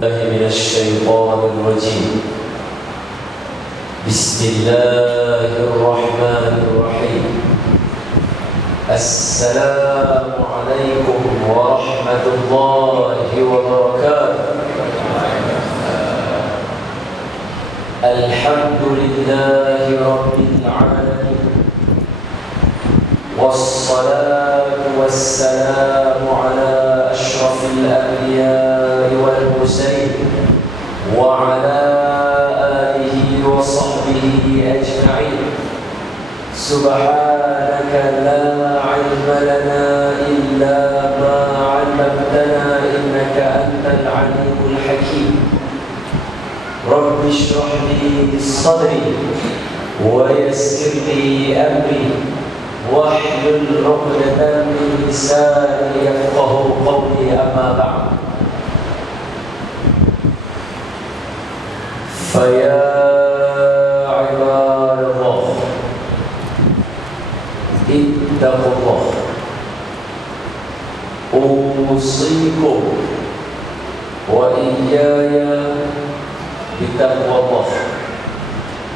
من الشيطان الرجيم. بسم الله الرحمن الرحيم. السلام عليكم ورحمة الله وبركاته. الحمد لله رب العالمين، والصلاة والسلام على أشرف الأنبياء والمرسلين وعلى آله وصحبه أجمعين. سبحانك لا علم لنا إلا ما علمتنا إنك أنت العليم الحكيم. رب اشرح لي صدري ويسر لي أمري واحلل عقدة من لساني يفقه قولي. أما بعد، فيا عباد الله اتقوا الله. أوصيكم وإياي بتقوى الله،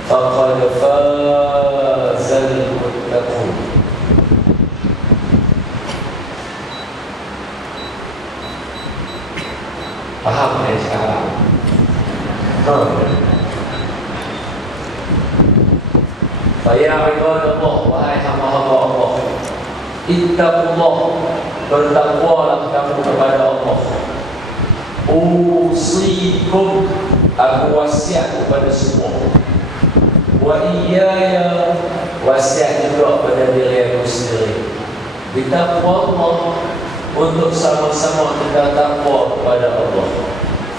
فقد فاز المتقون. Paham ya sekarang? Faya ibadallah, wahai hamba-hamba Allah, ittaqullah, bertakwalah kamu kepada Allah. Usikum, aku wasiat kepada semua. Wa iyaya, wasiat juga kepada diri aku sendiri. Bitaqwallah, untuk sama-sama kita takwa kepada Allah.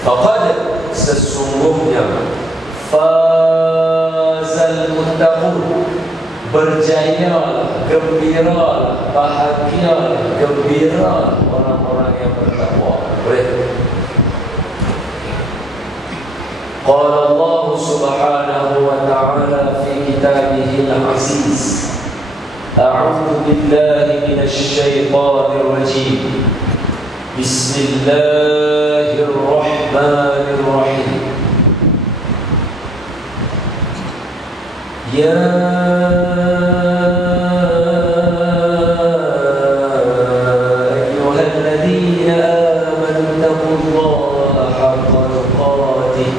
Faqad, sesungguhnya, fazal muttaqun, berjaya, gembira, bahagia, gembira orang-orang yang bertakwa. Qala Allah subhanahu wa ta'ala fi kitabihil aziz. A'udzu billahi minasy syaithanir rajim. Bismillahirrahmanirrahim. Ya ayyuhalladzina amanu taqullaha haqqa tuqatih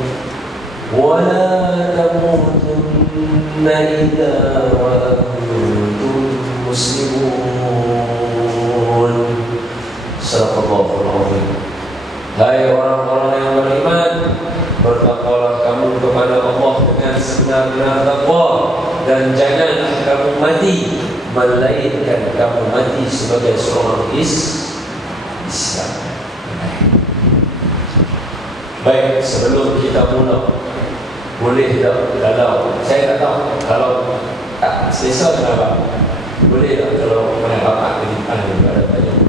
wa la tamutunna illa wa antum muslimun. Sadaqallahul azim. Hai orang-orang yang beriman, bertakwalah kamu kepada Allah dengan sebenar-benar takwa, dan janganlah kamu mati melainkan kamu mati sebagai seorang Islam. Baik, sebelum kita mula, boleh tak kalau saya tak tahu kalau tak selesa kenapa? Boleh tak kalau mana bapak ni ada banyak jom.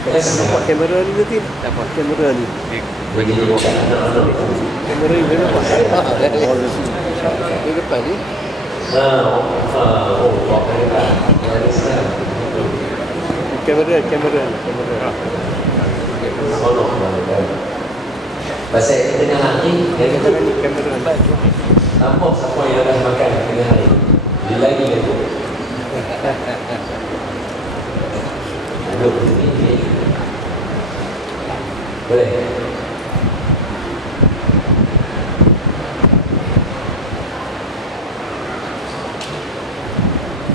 Dapat kamera ni nanti. Dapat kamera ni. Bagi kamera ni dapat. Di depan ni. Kamera. Pasal tengah hari, dia kata ni kamera. nampak siapa yang dah makan tengah hari. Dia lagi dia tu. Aduh, ini. Boleh.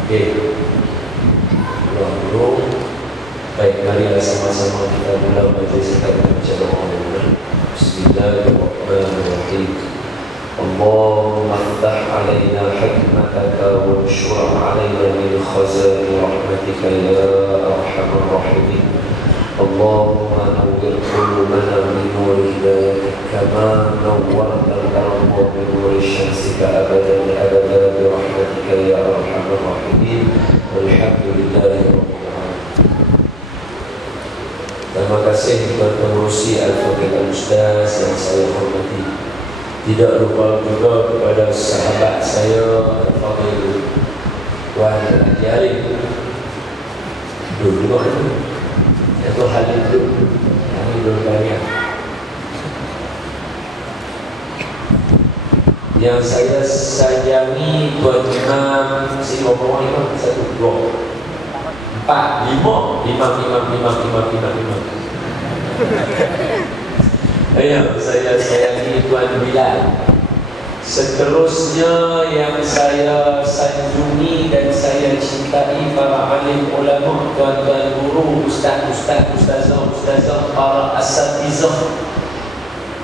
Okey. Dulu. Baik, marilah sama-sama kita mula majlis kita membaca doa. Bismillahirrahmanirrahim. Allahumma iftah alaina hikmataka wa anshur alaina min khazani rahmatika ya arhamar rahimin. Allahumma nawwir qulubana min nur hidayatik kama nawwarta al-ardha bi nur shamsika abadan abada bi rahmatika ya arhamar rahimin. Walhamdulillahi rabbil alamin. Terima kasih kepada pengurusi Al-Faqih Al-Ustaz yang saya hormati. Tidak lupa juga kepada sahabat saya Al-Faqih Tuan Haji Arif. Duduk juga. Itu hal itu yang hidup banyak. Yang saya sayangi Tuan Imam, si ngomong imam, 1, 2, 4, 5, 5. Yang saya sayangi Tuan Bilal. Seterusnya yang saya sanjungi dan saya cintai para alim ulama, tuan-tuan guru, ustazah, para asatizah,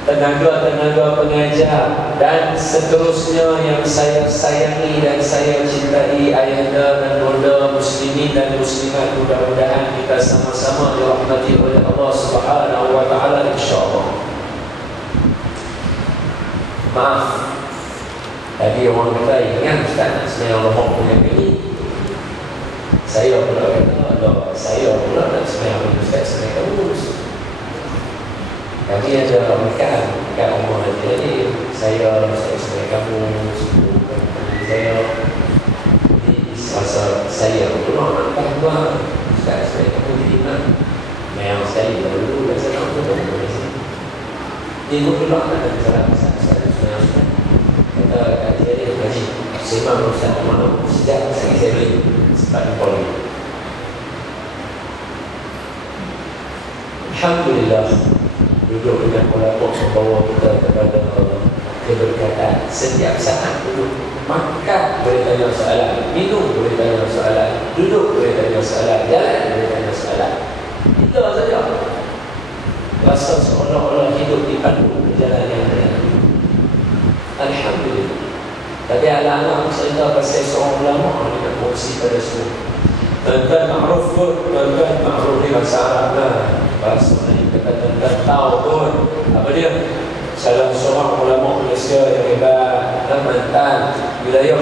tenaga-tenaga pengajar, dan seterusnya yang saya sayangi dan saya cintai ayahanda dan bonda muslimin dan muslimat. Mudah-mudahan kita sama-sama dirahmati oleh Allah Subhanahu wa taala, insya-Allah. Maaf, tadi orang kata ingat ustaz nak sembahyang lohor punya kali. Saya pula kata, saya pula nak sembahyang ustaz sembahyang kabus. Kami ada mekan rumah jadi saya sembahyang kabus. Saya rasa saya pula nak buat ustaz sembahyang kabus di mana. Memang sekali dulu saya nak betul di sini. Dia pula nak salah ustaz sembahyang. Kata dia gaji sembang ustaz mana sejak saya beli sempat poli. Alhamdulillah, duduk dengan ulama membawa kita kepada keberkatan. Setiap saat duduk makan boleh tanya soalan, minum boleh tanya soalan, duduk boleh tanya soalan, jalan boleh tanya soalan. Kita saja rasa seolah-olah hidup di pandu jalan yang benar. Alhamdulillah. Tapi anak-anak cerita pasal seorang ulama ni nak kongsi pada semua. Tuan-tuan ma'ruf pun, tuan-tuan ma'ruf ni bahasa Arab lah. Bahasa ni kata tuan-tuan tahu pun apa dia? Salah seorang ulama Malaysia yang hebat, mantan wilayah,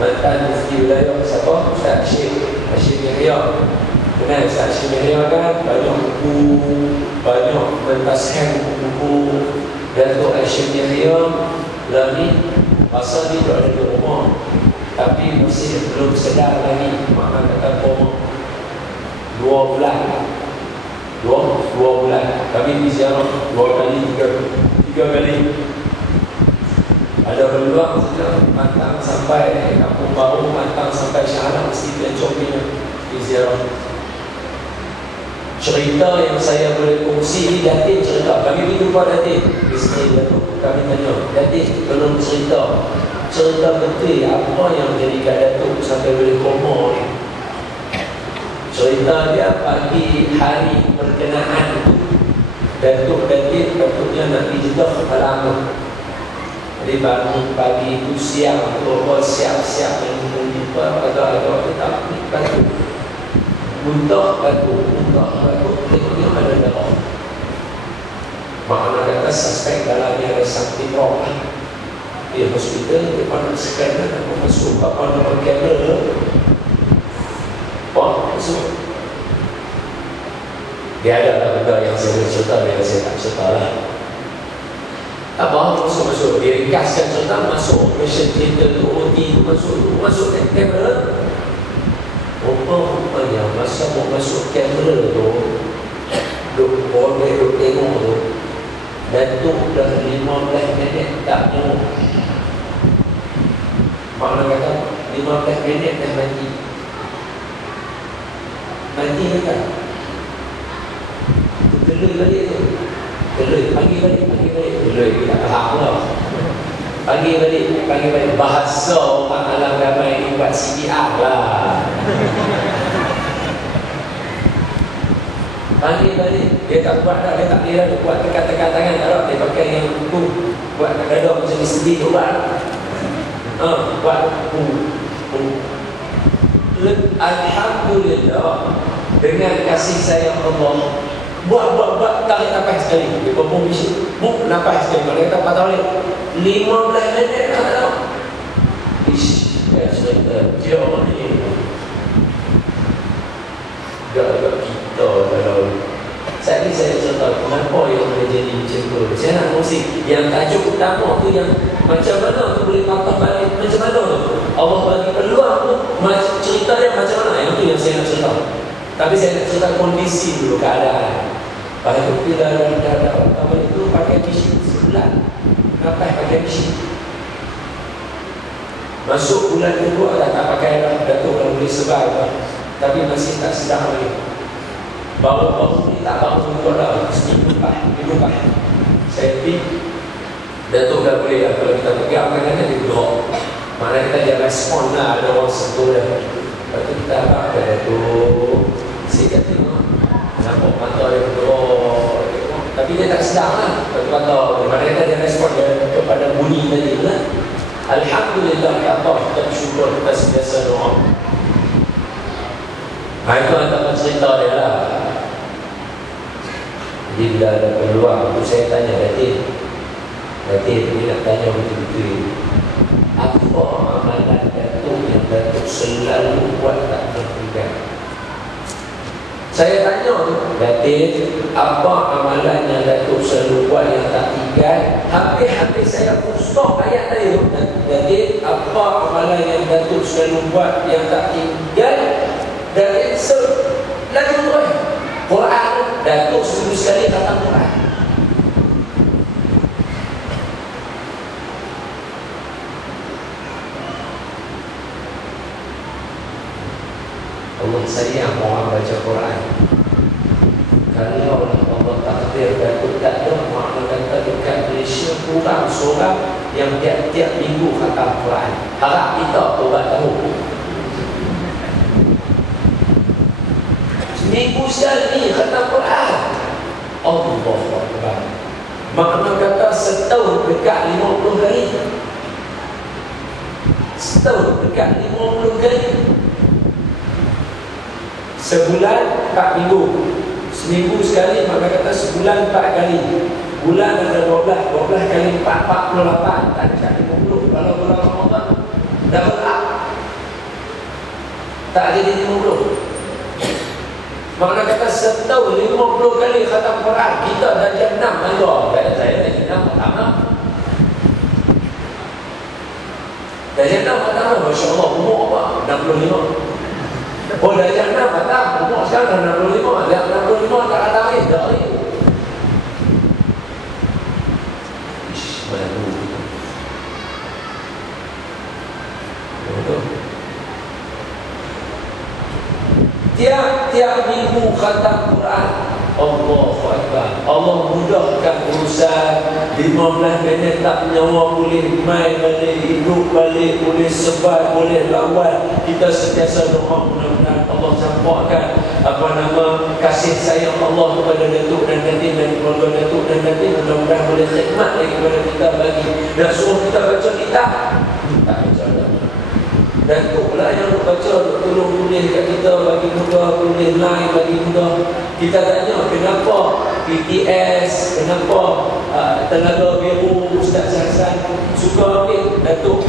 mantan mufti wilayah, siapa? Ustaz Hashim Yahya. Kenal Ustaz Hashim Yahya kan? Banyak buku, banyak mentaskan buku-buku Datuk Hashim Yahya. Lagi masa dia berada di rumah, tapi masih belum sedar lagi. Maka kata rumah 2 bulan. Kami di ziarah 2 kali, 3 kali. Ada peluang sejak Mantang sampai Kampung Baru, Mantang sampai Shah Alam, mesti pencopnya di ziarah. Cerita yang saya boleh kongsi ni Datin cerita. Kami pergi jumpa Datin, isteri Datuk. Kami tanya, Datin tolong cerita betul apa yang jadi kat Datuk sampai boleh koma ni. Cerita dia pagi hari perkenaan itu Datuk Datin patutnya nak pergi Jeddah malam. Jadi bangun pagi itu siang tu, siap-siap yang jumpa ada kita ni patut muntah batu, tengoknya ada darah. Makna kata suspek dalamnya ada something wrong. Di hospital, dia pandang scanner, nak masuk, apa nama kamera. Masuk. Dia ada lah benda yang saya boleh cerita, yang saya tak cerita lah. Apa? Masuk. Dia ringkaskan cerita, masuk. Patient theater tu, OT tu, masuk kamera. Rupanya masa mau masuk kamera tu, duk tengok tu, Datuk dah 15 minit tak tengok. Makna kata 15 minit dah mati. Mati ke tak? Telur balik tu. Pagi balik. Telur tak faham lah. Pagi balik bahasa orang alam ramai ni buat CPR lah. Pagi balik dia tak buat dah, dia tak kira dia buat tekan-tekan tangan tak ada, dia pakai yang tu buat kadang-kadang macam ni sedih tu buat. Buat Alhamdulillah dengan kasih sayang Allah. Buat tarik nafas sekali. Dia pun bisik. Nafas sekali. Kalau kata patah balik 15 minit tak tahu. Cerita dia orang ni agak kita kalau saya cerita kenapa yang boleh jadi macam tu. Saya nak kongsi yang tajuk utama tu, yang macam mana tu boleh patah balik, macam mana tu Allah bagi peluang tu, cerita dia macam mana, yang tu yang saya nak cerita. Tapi saya nak cerita kondisi dulu, keadaan. Lepas itu kita dalam keadaan pertama itu pakai mesin sebulan. Kenapa pakai mesin? Masuk bulan kedua tak pakai dah, Datuk dah boleh sebar dah. Tapi masih tak sedang lagi. Baru ni tak bangun betul dah. Seminggu lepas saya pergi, Datuk dah boleh dah. Kalau kita pegang kadang-kadang dia drop. Maknanya kita dia respon lah, ada orang sentuh dah. Lepas tu kita abang dah Datuk, saya kata tengok nampak mata dia drop. Tapi dia tak sedang lah. Lepas tu kata, maknanya kita dia respon dia kepada bunyi tadi lah. Alhamdulillah ya Allah, kita bersyukur, kita sentiasa doa. Itu antara cerita dia lah. Jadi bila ada peluang, itu saya tanya Datin, dia nak tanya betul-betul, apa amalan Datuk yang Datuk selalu buat tak tertinggal? Saya tanya tu, Datin, apa amalan yang Datuk selalu buat yang tak tinggal? Hampir-hampir saya pun stop ayat tadi tu. Datin, apa amalan yang Datuk selalu buat yang tak tinggal? Dan lagi terus Quran, Datuk seminggu sekali khatam Quran. Allah sayang orang baca Quran. Kalau Allah takdir Datuk tak ada, makna kata dekat Malaysia kurang seorang yang tiap-tiap minggu khatam Quran. Harap kita tobat tahu. Seminggu sekali khatam Quran. Allahu Akbar. Makna kata setahun dekat 50 kali. Setahun dekat 50 kali. Sebulan 4 minggu. Seminggu sekali, maka kata sebulan 4 kali. Bulan ada 12 kali 4, 48. Tak dekat 50. Kalau bulan Ramadan dah berat, tak jadi 50. Maka kata setahun 50 kali khatam Quran. Kita dah jam 6 mangga. Kata saya dah jam 6 pertama. Dah jam 6 pertama. Masya Allah, umur apa? 65. Oh, dah jam 6 khatam. Umur sekarang dah 65. Dah 65 tak khatam lagi. Dah lagi. Mana dulu. Betul. Tiap-tiap minggu khatam Quran. Allahu Akbar. Allah mudahkan urusan. 15 minit tak nyawa, boleh main balik, hidup balik, boleh sebat, boleh lawan. Kita sentiasa doa mudah-mudahan Allah campurkan kasih sayang Allah kepada Datuk dan Datin dan keluarga Datuk dan Datin. Mudah-mudahan boleh khidmat lagi kepada kita bagi. Dan suruh kita baca kitab, tak baca dah. Datuk pula yang nak baca, tolong tulis kat kita bagi mudah, tulis line bagi mudah. Kita tanya kenapa PTS, kenapa Telaga Biru, Ustaz Hasan suka ambil Datuk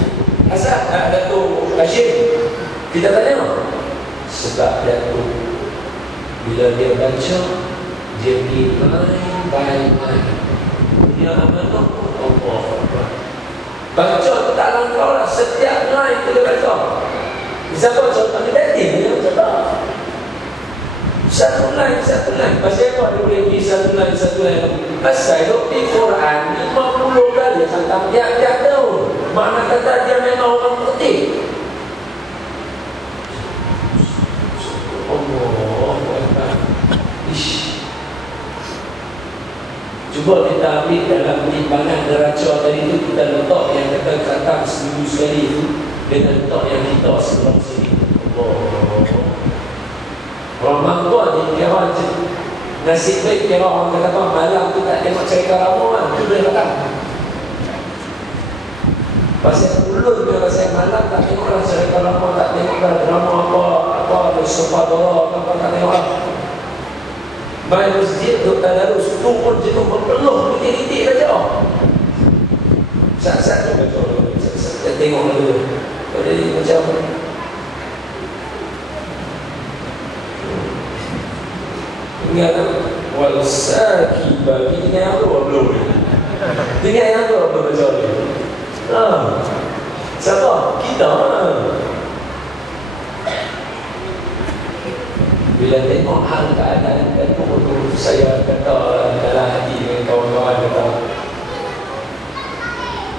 Hasan, Datuk Hashim. Kita tanya sebab Datuk bila dia baca, dia pergi main. Dia amanah Allah Akbar. Baca tu tak langkau lah. Setiap line kita baca. Siapa contohnya Datin? Dia baca satu line. Pasal apa dia boleh pergi satu line. Pasal doktor Quran 50 kali khatam tiap-tiap tahun. Makna kata dia memang orang tertib. Allah Akbar. Cuba kita ambil dalam timbangan neraca tadi tu, kita letak yang kata khatam seminggu sekali tu dengan letak yang kita sebelum sini. Orang mampu dia kira nasib baik, kira orang kata malam tu tak tengok cerita lama kan, tu boleh khatam. Pasal ulun dia rasa malam tak tengoklah cerita lama, tak tengoklah drama apa sofa dora apa tak tengok lah. Baik masjid tu tadarus tu pun jenuh berpeluh titik-titik baca. Sat-sat tu baca. Sat-sat tengok dulu. Jadi macam ingat wal sakiba, ingat yang tu belum. Ingat yang tu apa baca ni? Siapa? Kita. Bila tengok hal keadaan itu, saya kata dalam hati dengan kawan-kawan kata,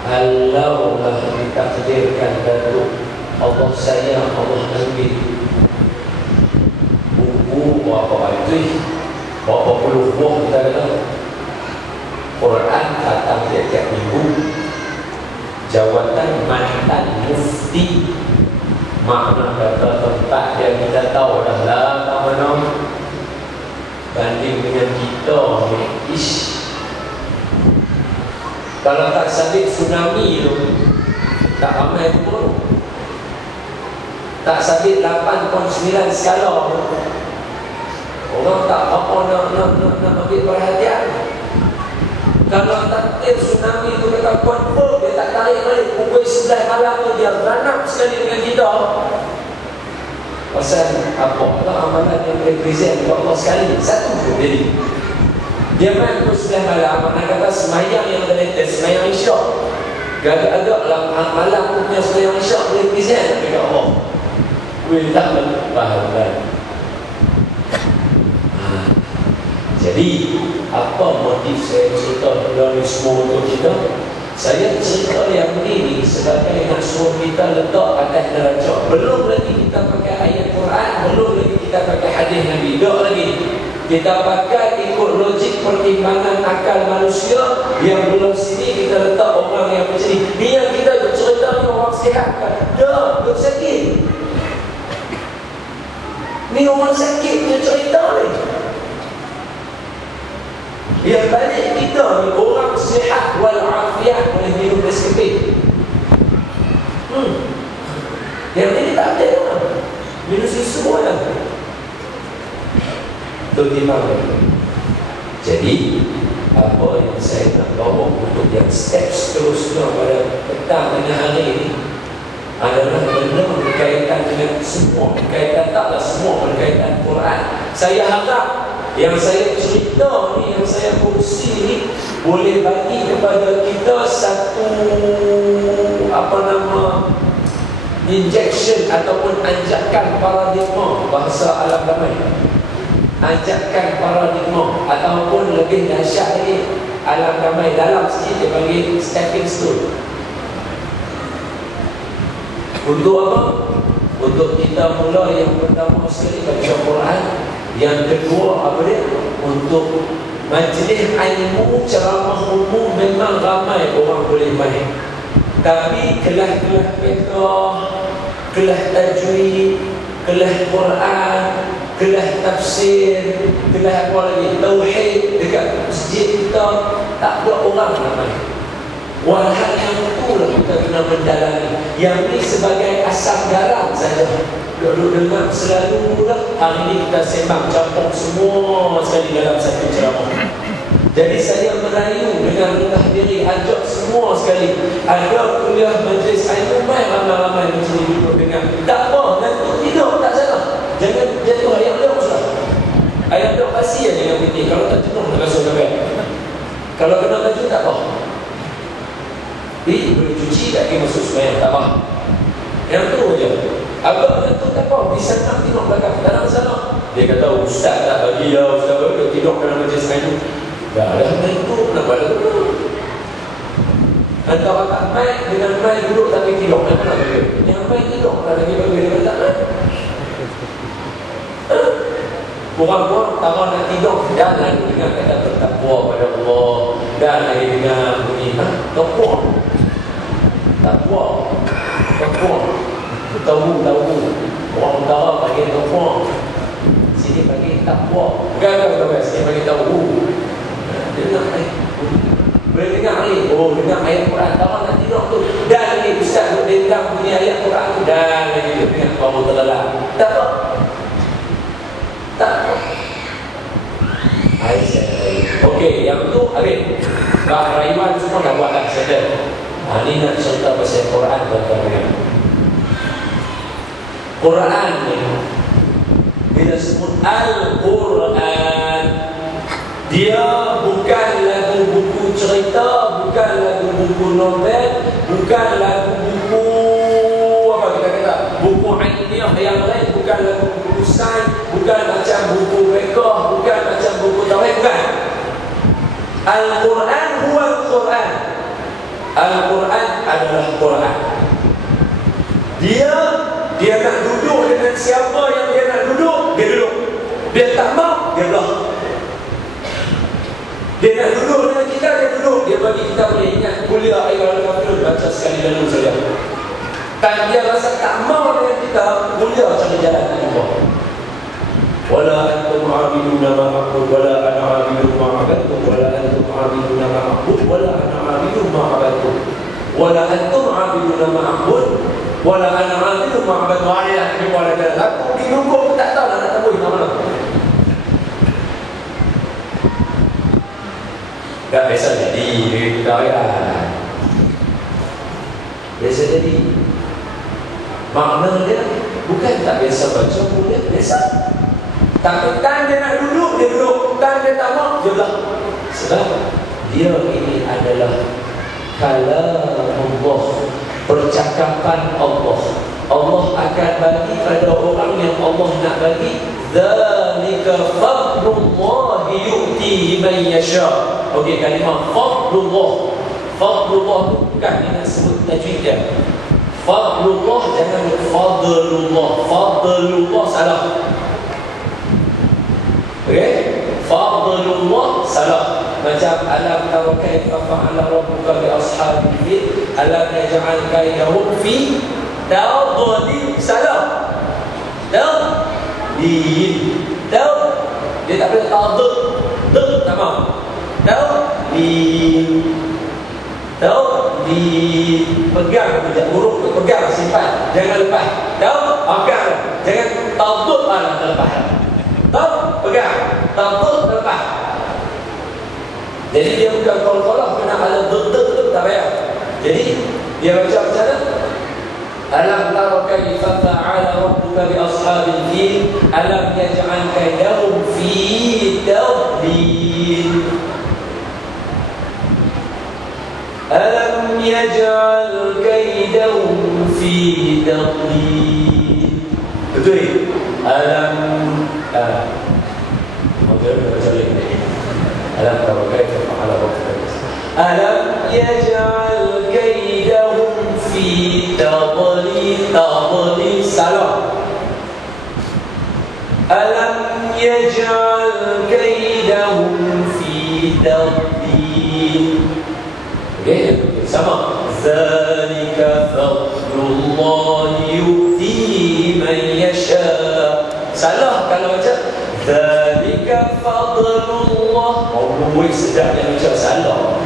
kalaulah ditakdirkan Datuk Allah sayang, Allah ambil buku berapa itu, berapa puluh buah kita kata, Quran datang tiap-tiap minggu, jawatan mantan mufti, makna kata tempat yang kita tahu dah lah mana banding dengan kita ish. Kalau tak sabit tsunami tu tak ramai pun, tak sabit 8.9 skala orang tak apa nak bagi perhatian. Kalau takdir tsunami tu kata confirm, dia tak tarik balik pukul 11 malam tu, dia beranak sekali dengan kita. Pasal apa? Allah amalan yang represent Allah sekali, satu pun jadi. Dia main pukul 11 malam, mana kata semayang yang related, semayang isyak. Agak-agak lah malam punya semayang isyak represent dekat Allah. Wih, tak faham kan? Jadi, apa motif saya cerita dari semua untuk kita? Saya cerita yang ini sebagai nak suruh kita letak atas darjah. Belum lagi kita pakai ayat Quran, belum lagi kita pakai hadis Nabi. Tak lagi. Kita pakai ikut logik pertimbangan akal manusia yang belum sini kita letak orang yang macam ni. Ni yang kita cerita ni orang sihat kan? Dah, duk sakit. Ni orang sakit punya cerita ni. Yang balik kita ni orang sihat walafiat boleh minum Nescafe. Yang ini tak ada lah. Minum susu lah. Itu gimana? Jadi apa yang saya nak bawa untuk yang step seterusnya pada petang dengan hari ini adalah benda berkaitan dengan semua, berkaitan taklah semua berkaitan Quran. Saya harap yang saya cerita ni, yang saya kongsi ni boleh bagi kepada kita satu injection ataupun anjakan paradigma bahasa alam damai. Anjakan paradigma ataupun lebih dahsyat lagi alam damai dalam sikit dia panggil stepping stone. Untuk apa? Untuk kita mula yang pertama sekali baca Quran. Yang kedua apa dia? Untuk majlis ilmu, ceramah umum memang ramai orang boleh main. Tapi kelas-kelas fiqh, kelas tajwid, kelas Quran, kelas tafsir, kelas apa lagi, tauhid dekat masjid kita tak ada orang ramai. Walhal yang itulah kita kena mendalami. Yang ni sebagai asam garam saja. Duduk dengar selalu lah. Hari ni kita sembang campur semua sekali dalam satu ceramah. Jadi saya merayu dengan rendah diri, ajak semua sekali. Ada kuliah majlis ilmu, main ramai-ramai macam ni duduk dengar. Tak apa, nanti tidur tak salah. Jangan jatuh ayat dia sudah. Ayat dia pasti aja yang penting. Kalau tak jenuh nak basuh kaki. Kalau kena baju tak apa. Boleh cuci tak kena masuk sembahyang, tak apa. Yang tu aja. Abang tu tak apa, bisa nak tidur belakang, tak ada masalah. Dia kata ustaz tak bagi lah, ustaz dia tidur dalam majlis ilmu. Dah itu nak balik dulu. Antara tak main dengan main duduk tapi tidur, mana nak bagi? Yang main tidur tak lagi bagi dia tak main. Kurang-kurang tara nak tidur, dan lagi dengan kata bertakwa pada Allah, dan lagi dengan bunyi takwa. Takwa. Tahu. Orang utara panggil takwa. Sini panggil takwa. Bukan sini panggil tahu. Dengar boleh dengar ni. Oh, dengar ayat Quran. Tahu nak tidur tu. Dan lagi ustaz duk dengar bunyi ayat Quran tu. Dan lagi dia dengar baru terlelap. Tak apa. Okey, yang tu habis. Rayuan semua dah buat dah settle. Ini nak cerita pasal Quran tuan-tuan. Quran ni bila sebut Al-Quran, dia bukan lagu buku cerita, bukan lagu buku novel, bukan lagu buku apa kita kata, buku ilmiah yang lain, bukan lagu buku sains, bukan macam macam buku fiqh, bukan macam buku tauhid, bukan. Al-Quran huwa Al-Quran. Al-Quran adalah Quran. Dia nak duduk dengan siapa yang dia nak duduk, dia duduk. Dia tak mau, dia belah. Dia nak duduk dengan kita, dia duduk. Dia bagi kita boleh ingat kuliah ayat al-Fatihah baca sekali lalu saja. Kan dia rasa tak mau dengan kita, kuliah cari jalan nak jumpa. Wala antum abiduna ma aqul wala ana abidun ma abadtum wala antum abiduna ma aqul wala ana abidun ma abadtum wala antum abiduna ma aqul wala ana abidun ma abadtum. Ayat ni wala jalan. Aku bingung tak tahu nak temui mana. Tak biasa jadi hidayah. Biasa jadi. Makna dia bukan tak biasa baca, dia biasa. Tapi kan dia nak duduk, dia duduk. Kan dia tak mau, dia belah. Sebab dia ini adalah kalam Allah, percakapan Allah. Allah akan bagi pada orang yang Allah nak bagi. Dzalika fadlullahi yu'tihi man yasha. Okey, kalimah fadlullah. Fadlullah tu bukan dia nak sebut tajwid dia. Fadlullah jangan fadlullah. Fadlullah salah. Okey? Fadlullah salah. Macam alam tara kaifa fa'ala rabbuka bi ashabil fil alam yaj'al kaydahum fi tadlil. Salah. Tadlil. Dia tak boleh tadl. Tak mau. Tadlil. Pegang huruf tu, pegang, simpan, jangan lepas. Pegang, jangan tadl terlepas. Pegang, tadl terlepas. Jadi dia bukan kalau kena ada duduk tak payah. Jadi dia baca macam mana? Alam tara kaifa fa'ala rabbuka bi ashabil fil alam yaj'al kaydahum fi tadlil. Alam yaj'al kaydahum fi tadlil. Betul? Alam baca lagi. Alam tara kaifa fa'ala rabbuka. Alam yaj'al kaydahum fi tadlil. Tadlil salah. Alam yaj'al kaydahum fi tadlil. Okey, sama. Zalika fadlullahi yu'tihi man yasha. Salah kalau baca zalika fadlullah. Murid sedap yang baca salah.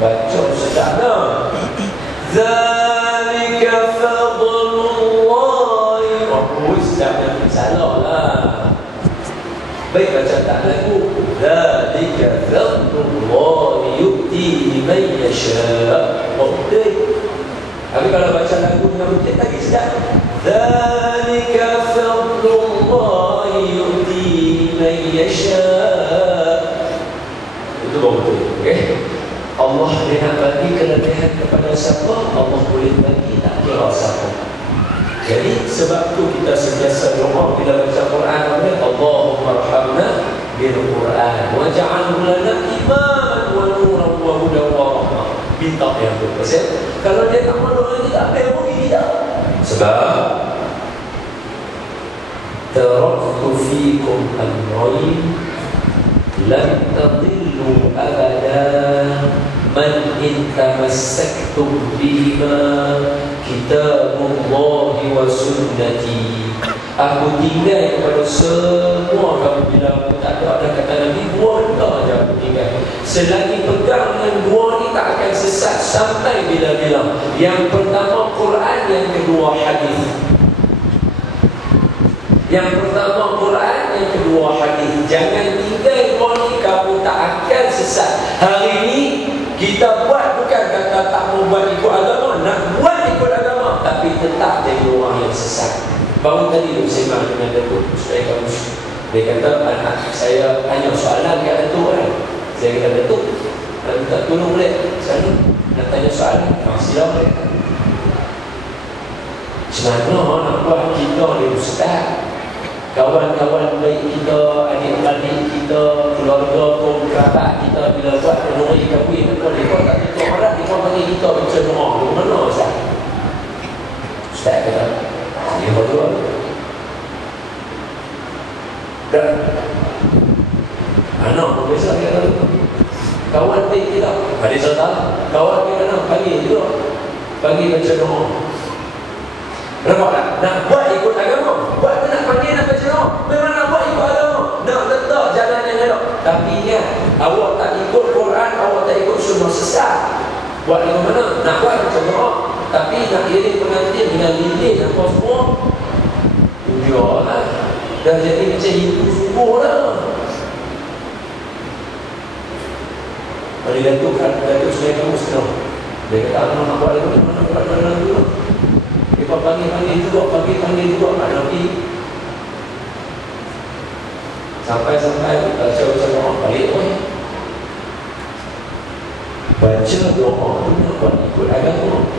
Baca sedap dah. Zalika fadlullah. Murid sedap yang salah lah. Baik baca tak lagu. Zalika fadlullah yu'tihi man yasha. Okey. Tapi kalau baca lagu dengan rutin lagi sedap. Dzalika fadlullah yu'tihi man yasha. Itu betul. Okey. Allah dia nak bagi kelebihan kepada siapa, Allah boleh bagi tak kira siapa. Jadi sebab tu kita sentiasa doa bila baca Quran, Allahumma arhamna bil Quran waj'alhu lana imaman wa nuran wa hudan wa rahmah. Minta yang tu. Kalau dia tak mahu doa kita apa yang mungkin tidak. Sebab taraktu fikum amrayn lan tadillu abada man in tamassaktum bihima kitabullahi wa sunnati. Aku tinggal kepada semua kamu bila aku tak ada kata Nabi, dua aja aku tinggal. Selagi pegang dengan dua ni tak akan sesat sampai bila-bila. Yang pertama Quran, yang kedua hadis. Yang pertama Quran, yang kedua hadis. Jangan tinggal dua ni, kamu tak akan sesat. Hari ni kita buat bukan kata tak mau buat ikut agama, nak buat ikut agama, tapi tetap jadi orang yang sesat. Baru tadi tu sembang dengan Datuk supaya kamu. Dia kata anak saya tanya soalan kat Datuk kan. Saya kata Datuk, tak tolong boleh. Saya nak tanya soalan. Silakan boleh. Macam mana nak buat kita ni ustaz? kawan-kawan baik kita, adik-adik kita, keluarga, kaum kerabat kita bila buat teknologi kahwin, mereka tak tutup harap, mereka panggil kita baca doa. Mana Ustaz? Ustaz kata, dia betul. Dan anak pun biasa kita tahu. Kawan baik kita, ada contoh, kawan kita nak panggil juga, panggil baca doa. Nampak tak? Nak buat ikut agama, buat nak panggil nak baca doa, memang nak buat ikut agama, nak letak jalan yang elok. Tapi ingat, awak tak ikut Quran, awak tak ikut sunnah sesat. Buat dengan mana? Nak buat baca doa, tapi nak iring pengantin dengan lilin apa semua, tujuan lah. Dah jadi macam Hindu subuh lah. Pada Datuk Sungai Kamu sekarang, dia kata, nak buat lagi mana buat mana dulu. Dia panggil juga, panggil juga Pak Nabi. Sampai baca doa balik pun. Baca doa tu nak buat ikut agama.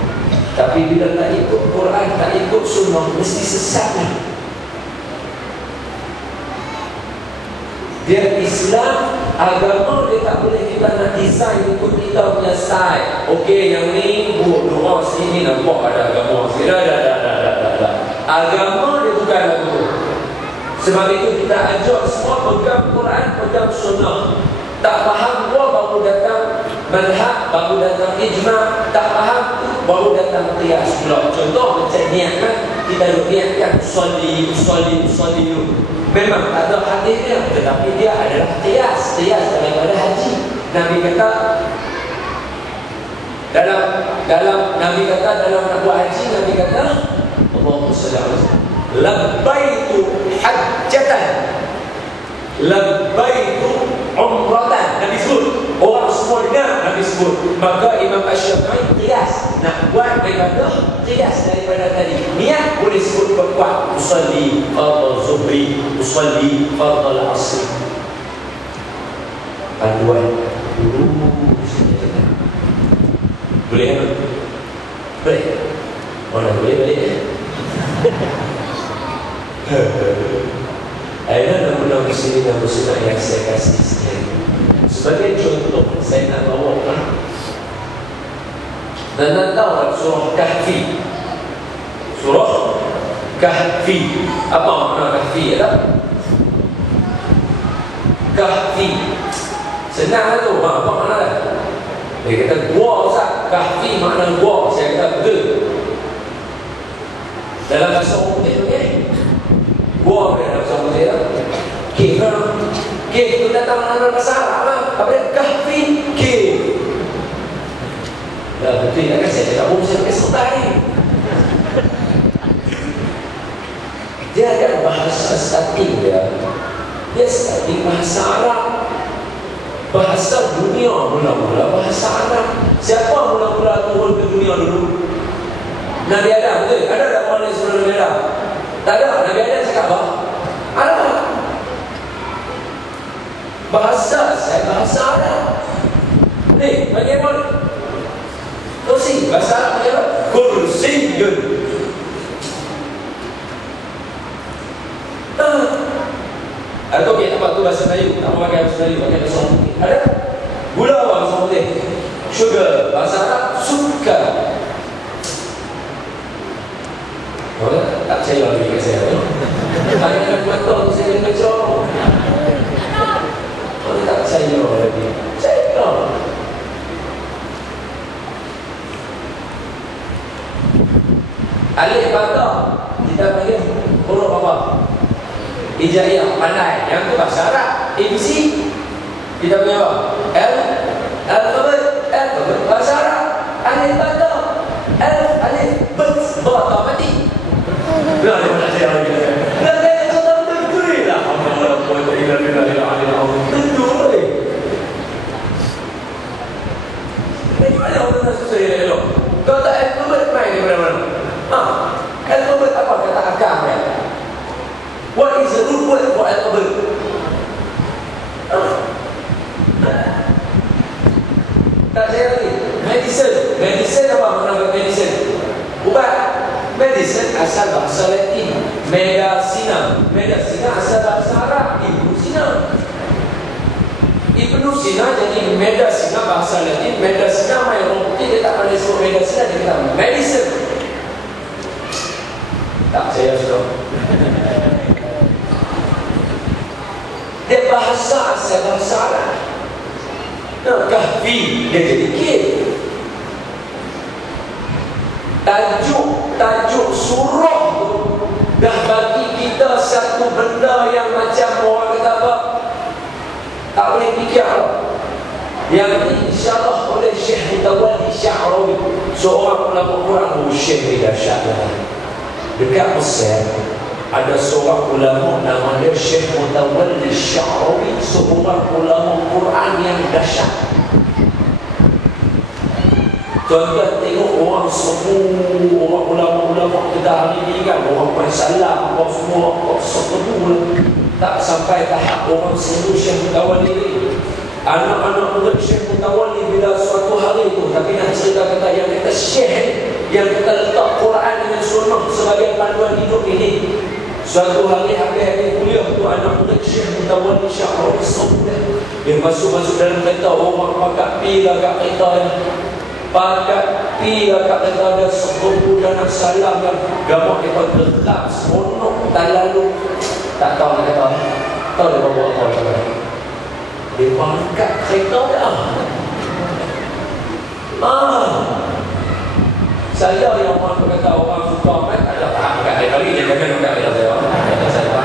Tapi bila tak ikut Quran, tak ikut sunnah, mesti sesatnya. Dia Islam, agama dia tak boleh kita nak design ikut kita punya style. Okey, yang ni buat doa sini nampak ada agama. Dah. Agama dia bukan lagu. Sebab itu kita ajak semua pegang Quran, pegang sunnah. Tak faham pun baru datang manhaj, baru datang ijma'. Tak faham baru datang qiyas pula. Contoh macam niat kan, kita niatkan usolli dulu. Memang tak ada hadisnya, tetapi dia adalah qiyas daripada haji. Nabi kata dalam nak buat haji, Nabi kata Allahumma salli alaihi wasallam, labbaitu hajjatan, labbaitu umratan. Nabi sebut, orang semua dengar Nabi sebut. Maka Imam Asy-Syafi'i qiyas, nak buat ibadah qiyas daripada tadi. Niat boleh sebut kuat, usolli fardhu zuhri, usolli fardhu asr. Panduan boleh kan? Boleh. Mana boleh balik? Ada nama-nama sini dan muslimah yang saya kasih sekali. Sebagai contoh, saya nak bawakan dan tahu surah Kahfi. Surah Kahfi. Apa makna Kahfi? Kahfi. Senang tu, apa makna dia? Dia kata gua Ustaz. Kahfi makna gua. Saya kata betul. Dalam bahasa umum dia okey. Gua dalam bahasa umum dia. Cave kan? Cave tu datang dalam bahasa Arab lah. Apa dia? Kahfi. Cave. Dah betul tak kan? Saya cakap saya pakai sertai. Dia ada bahasa starting dia. Dia starting bahasa Arab. Bahasa dunia mula-mula bahasa Arab. Siapa mula-mula turun ke dunia dulu? Nabi Adam, betul? Ada tak orang yang sebelum Nabi Adam? Tak ada. Nabi Adam cakap apa? Arab. Bahasa saya bahasa Arab. Ni, bagaimana? Kursi, bahasa Arab bagaimana? Kursiyun. Atau okay, apa tu bahasa Melayu? Tak mau pakai bahasa Melayu, pakai bahasa Melayu. Ada? Gula apa bahasa Melayu? Sugar. Bahasa Arab, sukar. Oh, tak percaya lagi kat saya. Tanya nak tahu saya kena baca. Oh, tak percaya lagi. Saya tahu. Alif Fatah kita panggil huruf apa? Hijaiyah, pandai. Yang tu bahasa Arab. ABC kita punya apa? Alfabet bahasa Arab. Alif Fatah, alif ba mati. Dah dia nak saya lagi. Dah saya kata betul lah. Allah wa ila betul. Bagaimana orang nak susah elok? Kau tak alfabet main di mana-mana. Alfabet apa kata akar dia? What is the root word for alphabet? Tak saya lagi. Medicine apa makna medicine? Ubat. Medicine asal bahasa Latin. Meda masalah ni, medicine main orang putih dia tak pandai sebut medicine, dia kata medicine. Tak saya sudah. Dia bahasa asal bahasa Arab. Kahfi dia jadi kid. Tajuk surah tu dah bagi kita satu benda yang macam orang kata apa, tak boleh fikir. Yang ini insyaAllah oleh Syekh Mutawalli Sya'rawi, seorang ulama Quran. Syekh ni dahsyat. Dekat Mesir ada seorang ulama nama dia Syekh Mutawalli Sya'rawi, seorang ulama Quran yang dahsyat. Tuan-tuan tengok orang semua, orang ulama-ulama kita hari ni kan, orang Salam, orang semua, orang semua tak sampai tahap orang semua Syekh Mutawalli ni. Anak-anak murid Syekh Mutawalli bila suatu hari tu, tapi nak cerita kata yang kata Syekh, yang kita letak Quran dengan sunnah sebagai panduan hidup ini. Suatu hari habis kuliah tu, anak murid Syekh Mutawalli Sya'rawi semua dia masuk dalam kereta, orang pakat pi lah kat kereta yang pakat pi lah kat kereta ada sepuluh dan salam yang gambar kita gelap seronok tak lalu. Tak tahu nak kata, tahu dia bawa apa dia pangkat kereta dah. Saya yang orang kata orang suka main, tak ada faham kat saya lagi, dia jangan kat saya. Kata saya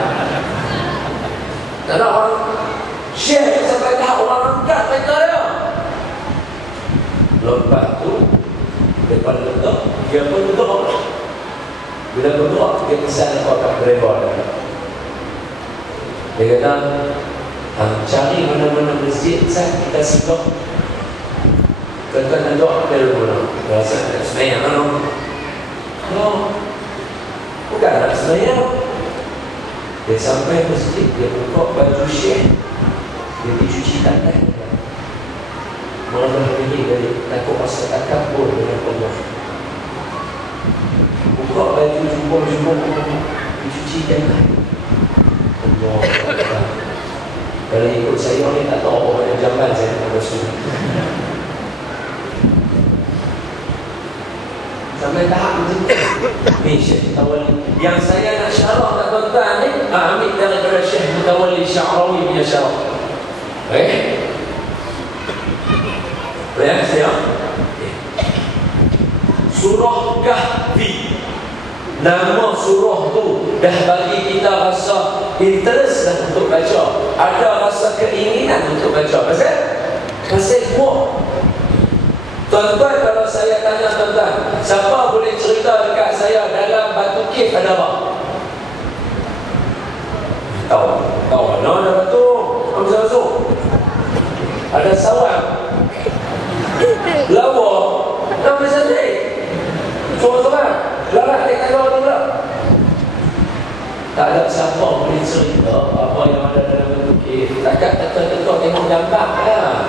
tak ada orang share sampai tahap orang angkat kereta dia. Lepas tu depan letak, dia pun berdoa. Bila berdoa, dia pesan kepada driver dia. Dia kata, cari mana-mana masjid kita singgah. Kata nak doa dari mana? Rasa nak semayang mana? Bukan nak semayang. Dia sampai masjid, dia buka baju syekh, dia pergi cuci tangan. Malah ini dari takut rasa takabur dengan Allah. Buka baju jumpa, dia cuci tangan. Allah. Kalau ikut saya ni tak tahu apa banyak jamban saya nak bersulit. Sampai tahap macam tu. Ni Syekh Mutawalli yang saya nak syarah tak tuan-tuan ni, ambil daripada Syekh Mutawalli Sya'rawi punya syarah. Boleh saya? Surah Kahfi. Nama surah tu dah bagi kita rasa interest dah untuk baca. Ada rasa keinginan untuk baca. Pasal kuat. Tuan-tuan, kalau saya tanya tuan-tuan, siapa boleh cerita dekat saya dalam Batu Kif ada apa? Tahu mana ada batu? Masuk. Ada sawang. Lawa. Nama cantik. Sorang-sorang. Larat dia kata tu pula. Tak ada siapa boleh cerita apa yang ada dalam Batu Kif. Takat teka-teka tengok gambar lah.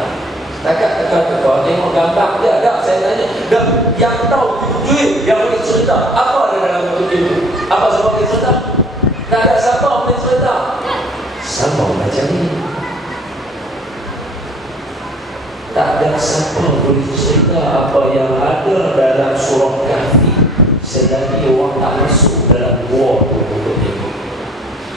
Takat teka-teka tengok gambar dia. Tak, saya tanya. Dah, yang tahu duit yang boleh cerita apa ada dalam Batu Kif. Apa siapa boleh cerita? Tak ada siapa boleh cerita. Sama macam ni. Tak ada siapa boleh cerita apa yang ada dalam surah Kahfi selagi orang tak masuk dalam gua tu untuk tengok.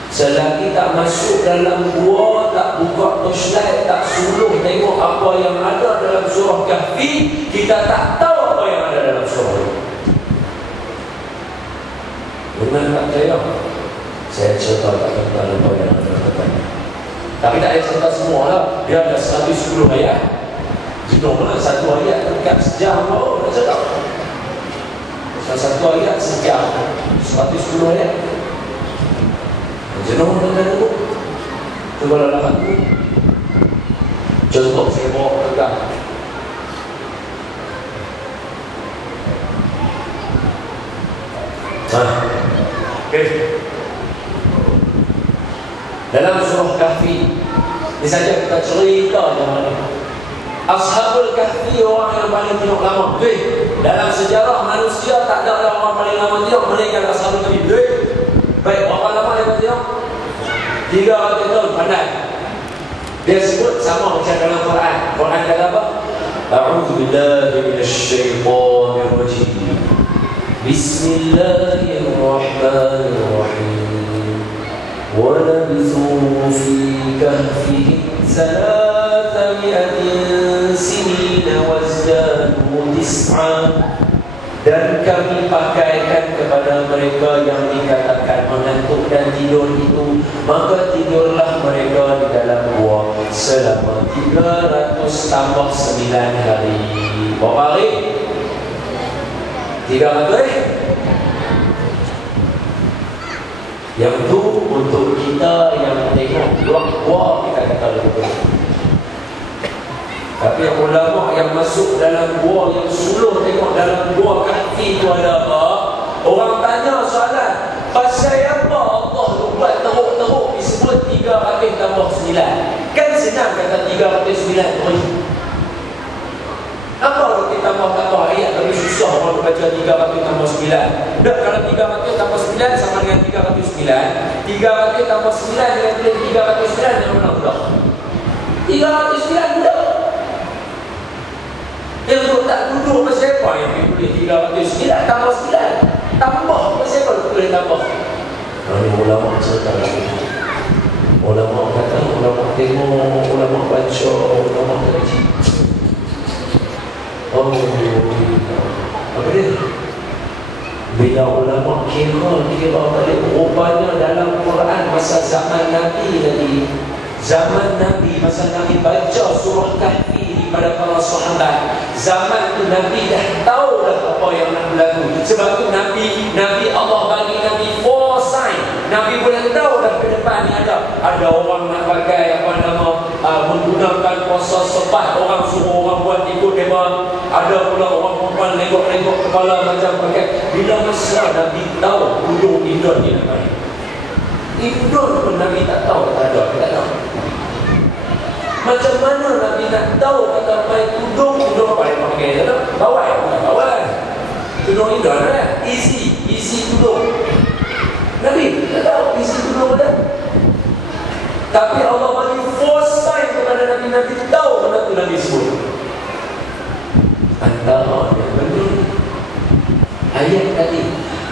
Selagi tak masuk dalam gua, tak buka torchlight, tak suluh tengok apa yang ada dalam surah Kahfi, kita tak tahu apa yang ada dalam surah itu. Benar tak saya? Saya cerita tak tentang apa yang ada katanya. Tapi tak ada cerita semua lah. Dia ada 110 ayat. Jenuh lah satu ayat dekat sejam apa nak cakap. Satu ayat sejam 110 ayat. Jenuh dengan itu. Cuba lah aku. Contoh saya bawa dekat okay. Dalam surah Kahfi ini saja kita cerita jangan ni. Ashabul Kahfi orang yang paling tengok lama. Dalam sejarah manusia tak ada orang paling lama tengok melainkan Ashabul Kahfi. Baik, berapa lama dia tengok? 300 tahun pandai. Dia sebut sama macam dalam Quran. Quran kata apa? A'udzu billahi minasy syaithanir rajim. Bismillahirrahmanirrahim. Wa labithu fi kahfihim salatami'atin sinina wazdadu tis'a. Dan kami pakaikan kepada mereka yang dikatakan mengantuk dan tidur itu, maka tidurlah mereka di dalam gua selama 300 tambah 9 hari. Berapa hari? 300. Yang itu untuk kita yang tengok gua kita kata betul. Tapi ulama yang masuk dalam gua, yang suluh tengok dalam gua Kahfi itu ada apa? Orang tanya soalan, pasal apa Allah buat teruk-teruk disebut 300 tambah 9? Kan senang kata 309 terus. Apa kalau kita tambah ayat tapi susah orang baca 300 tambah 9? Tak, kalau 300 tambah 9 sama dengan 309. 300 tambah 9 dengan 309 yang mana mudah? 309 mudah. Yang tak duduk pasal apa yang boleh 309 tambah 9? Tambah pasal apa boleh tambah? Ini ulama cerita lagi. Ulama kata, ulama tengok, ulama baca, ulama kaji. Oh, apa dia? Bila ulama kira balik, rupanya dalam Quran masa zaman Nabi lagi, zaman Nabi, masa Nabi baca surah Kahfi pada para sahabat, zaman tu Nabi dah tahu dah apa yang nak berlaku. Sebab tu Nabi Allah bagi Nabi foresight. Nabi boleh tahu dah ke depan ni ada orang nak pakai apa nama menggunakan puasa sepat, orang suruh orang buat ikut mereka. Ada pula orang perempuan lenggok-lenggok kepala macam pakai. Bila masa Nabi tahu hujung Indon ni nak pakai. Indon pun Nabi tak tahu, tak tahu. Macam mana Nabi nak tahu kata pakai tudung apa yang pakai? Bawah, tudung Indon lah. Easy tudung. Nabi tak tahu isi tudung ada. Tapi Allah bagi foresight kepada Nabi tahu mana tu Nabi sebut. Antara yang benar ayat tadi,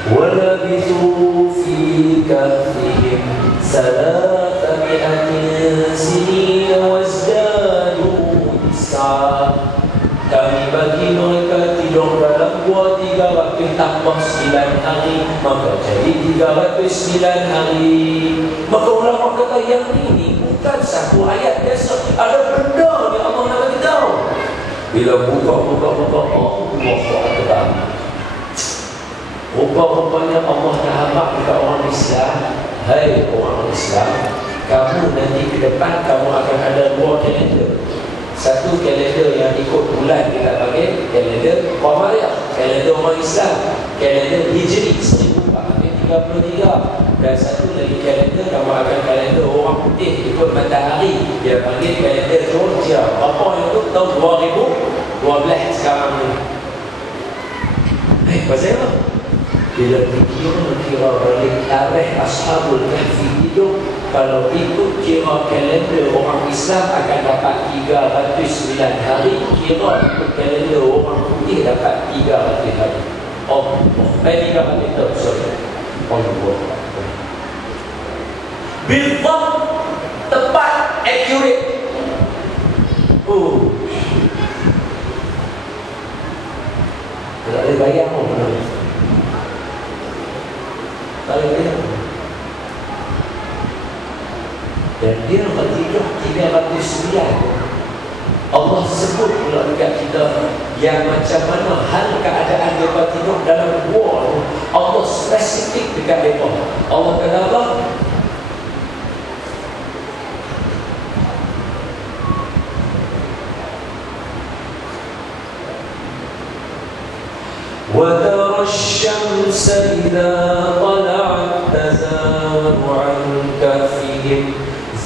walabithu fi kahfihim salatami'atin sinina wazdadu tis'a. Kami bagi mereka tidur dalam gua 300 tambah 9 hari, maka jadi 309 hari. Maka ulama kata yang ini bukan satu ayat biasa, ada benda yang Allah nak bagi tahu. Bila buka Allah Akbar. Rupa-rupanya Allah dah harap kepada orang Islam, hai orang Islam, kamu nanti ke depan kamu akan ada 2 kalender. Satu kalender yang ikut bulan kita pakai, kalender Qamariyah, kalender orang Islam, kalender Hijri 1433. Dan satu lagi kalender kamu akan kalender orang putih ikut matahari, dia panggil kalender Georgia. Apa yang itu tahun 2012 sekarang ni. Pasal apa? Bila kira balik tarikh Ashabul Kahfi hidup, kalau ikut kira kalender orang Islam akan dapat 309 hari, kira ikut kalender orang putih dapat 300 hari. Oh, 300 tahun, sorry. Allah. Bilbam, tepat, accurate. Tak boleh bayang pun. Tak boleh bayang. Dan dia bertidur 309. Allah sebut pula dekat kita yang macam mana hal keadaan mereka tidur dalam gua. Allah spesifik dekat mereka. Allah kata apa? وَتَرَى الشَّمْسَ إِذَا طَلَعَتْ تَزَاوَرُ عَنْ كَهْفِهِمْ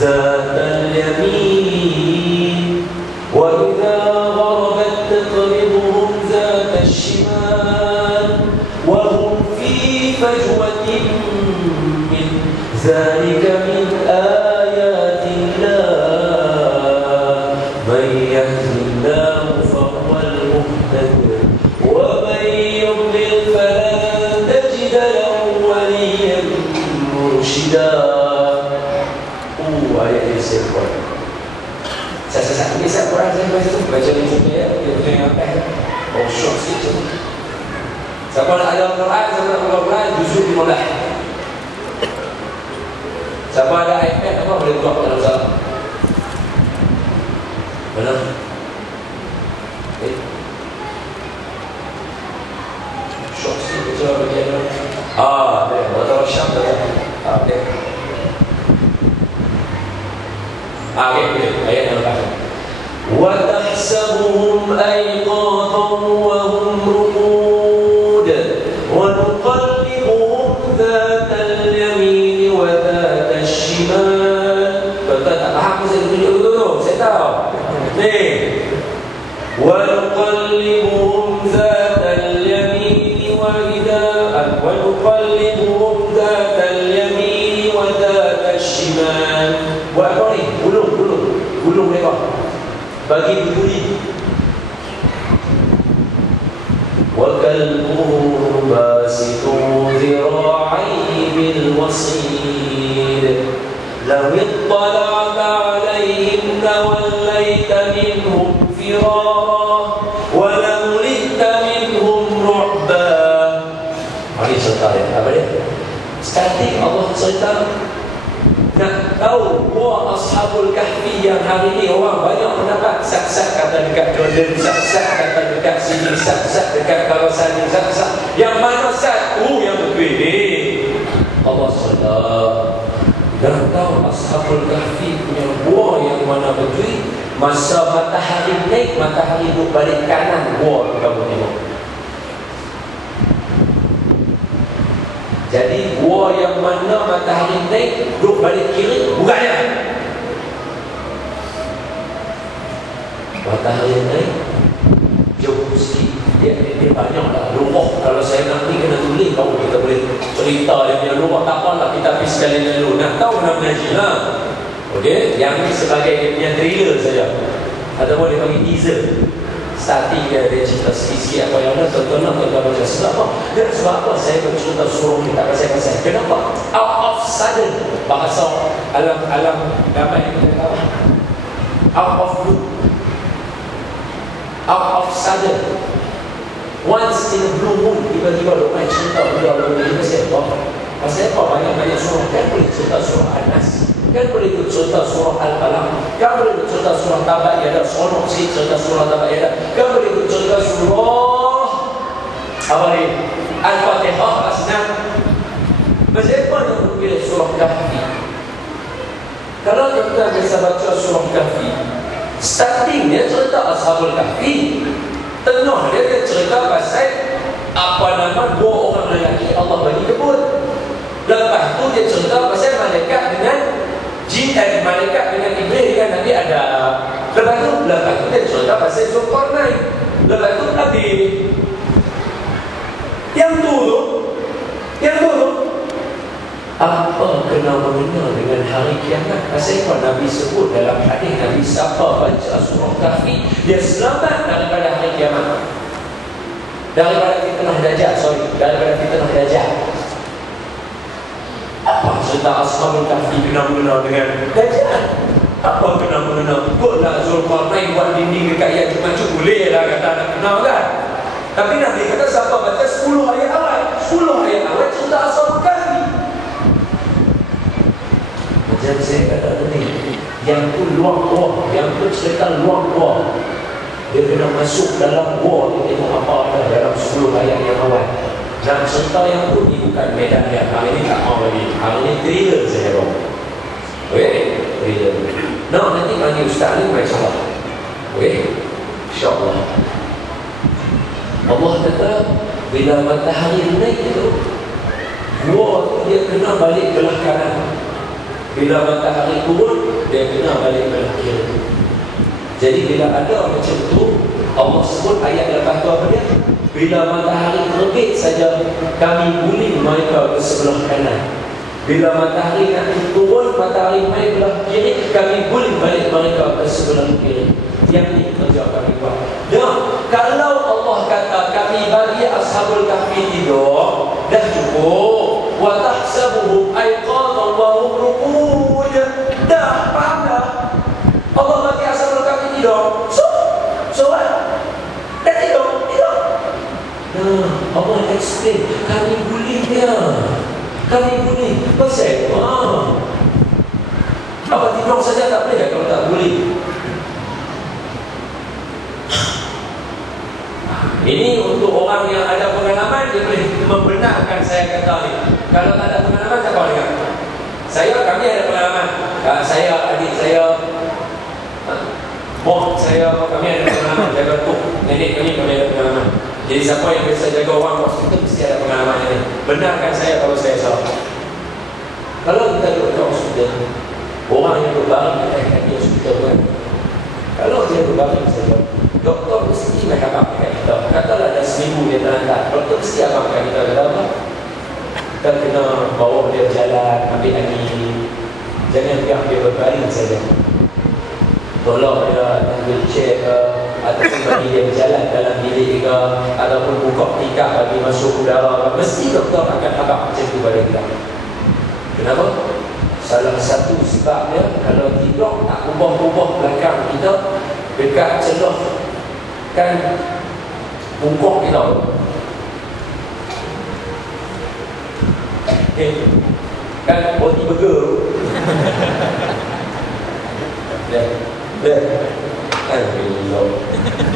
ذَاتَ الْيَمِينِ وَإِذَا غَرَبَتْ تَقْرِضُهُمْ ذَاتَ الشِّمَالِ وَهُمْ فِي فَجْوَةٍ مِّنْ ذَلِكَ مِنْ آيَاتِ اللَّهِ مَنْ يَهْدِ اللَّهُ فَهُوَ Quran saya baca ni ya, dia punya apa? Oh, syok sikit. Siapa nak ada Quran, siapa nak buka Quran, juzuk 15. Siapa ada iPad apa boleh buka dalam salah. Mana? Syok sikit baca bagian ni. Dia Dr. Syam dah. Okey. Okey, ayat yang lepas. Wa tahsabuhum ayqadhan wa hum ruqud wa nuqallibuhum dhatal yamin wa dhatal shimal. Betul tak faham saya tunjuk dulu. Saya tahu. Ni. Wa nuqallibuhum dhatal yamin wa idaan wa nuqallibuhum dhatal yamin wa dhatal shimal. Buat apa ni? Gulung mereka bagi berduri. Wa kalbuhum basitu dhira'ihi bil wasid law ittala'ta 'alayhim lawallaita minhum firara wa lamulita minhum ru'ba. Mari cerita ya. Apa dia? Starting Allah cerita nak tahu gua Ashabul Kahfi yang hari ini orang banyak mendapat sak-sak kata dekat Jordan, sak-sak kata dekat sini, sak-sak dekat kawasan ini, sak-sak. Yang mana satu yang berbeza? Allah SWT dah tahu Ashabul Kahfi punya gua yang mana berbeza. Masa matahari naik, matahari duduk balik kanan gua kamu tengok. Jadi gua yang mana matahari naik duduk balik kiri bukannya. Matahari naik jauh sikit. Dia banyaklah rumah. Kalau saya nanti kena tulis baru kita boleh cerita dia punya rumah. Tak apalah kita pergi sekali dulu. Nak tahu nak mengaji lah. Okey, yang ini sebagai dia punya trailer saja. Atau boleh panggil teaser. Starting dia cerita sikit-sikit apa yang ada. Tuan-tuan baca sebab apa? Dan sebab apa saya bercerita suruh kita pasal-pasal. Kenapa? Out of sudden. Bahasa alam damai kita tahu. Out of blue. Out of sudden. Once in a blue moon. Tiba-tiba rumah cerita beliau pasal apa? Pasal apa? Banyak-banyak surah. Kan boleh cerita surah An-Nas. Kan boleh cerita surah Al-Qalam. Kan boleh cerita surah Tabayyada. Sonok sikit cerita surah Tabayyada. Kan boleh cerita surah apa ni? Al-Fatihah Asnam. Kenapa yang memilih surah Kahfi? Kalau kita biasa baca surah Kahfi, starting dia cerita Ashabul Kahfi. Tengah dia cerita pasal apa nama dua orang lelaki Allah bagi kebun. Lepas tu dia cerita pasal malaikat dengan jin dan malaikat dengan iblis dengan Nabi Adam. Lepas tu dia cerita pasal Zulkarnain. Lepas tu Nabi yang tu apa kena mengena dengan hari kiamat? Pasal apa Nabi sebut dalam hadis Nabi siapa baca surah Kahfi dia selamat daripada hari kiamat, daripada fitnah Dajjal. Daripada fitnah Dajjal. Apa cerita Ashabul Kahfi kena mengena dengan Dajjal? Apa kena mengena? Buatlah Zulkarnain buat dinding dekat ayat macam boleh lah kata nak kenal kan. Tapi Nabi kata siapa baca 10 ayat awal, 10 ayat awal cerita Ashabul Kahfi. Macam saya kata tadi, yang tu luang gua, yang tu cerita luang gua. Dia kena masuk dalam gua tu tengok apa ada dalam 10 ayat yang awal. Dan cerita yang tu ni bukan medan dia. Hari ni tak mau lagi. Hari ni trailer saya bang. Okey, trailer. Nanti panggil ustaz ni main salah. Okey, insyaAllah. Allah kata bila matahari naik itu, gua tu dia kena balik belah kanan. Bila matahari turun, dia kena balik belah kiri. Jadi bila ada macam tu, Allah sebut ayat lepas tu apa dia? Bila matahari terbit saja, kami guling mereka ke sebelah kanan. Bila matahari nak turun, matahari main belah kiri, kami guling balik mereka ke sebelah kiri. Yang ini kerja kami buat. Dan kalau Allah kata kami bagi Ashabul Kahfi tidur, dah cukup. Wa tahsabuhum ayqadhan wa hum ruqud. Dah faham dah? Allah bagi Ashabul Kahfi tidur, Allah explain, kami bolehnya. Kami boleh. Pasal apa tidur saja tak boleh kalau tak boleh? Ini untuk orang yang ada pengalaman, dia boleh membenarkan saya kata ni. Kalau tak ada pengalaman, tak apa dengar. Kami ada pengalaman. Saya, adik saya, mak saya, kami ada pengalaman jaga tok. Nenek kami ada pengalaman. Jadi siapa yang biasa jaga orang hospital mesti ada pengalaman ini. Benarkan saya kalau saya salah. Kalau kita duduk di hospital, orang yang berbaring di hospital kan, kalau dia berbaring saja, doktor mesti bercakap dengan kita. Katalah dah seminggu dia terlantar, doktor mesti abang dengan kita. Kata apa? Kita kena bawa dia jalan, ambil angin. Jangan biar dia berbaring saja. Tolong dia wheelchair ke, ataupun bagi dia berjalan dalam bilik ke, ataupun buka tikar bagi masuk udara ke. Mesti doktor akan abang macam tu pada kita. Kenapa? Salah satu sebabnya, kalau tidur tak ubah-ubah belakang kita dekat celah kan bungkuk kita. Kan body burger. Alhamdulillah.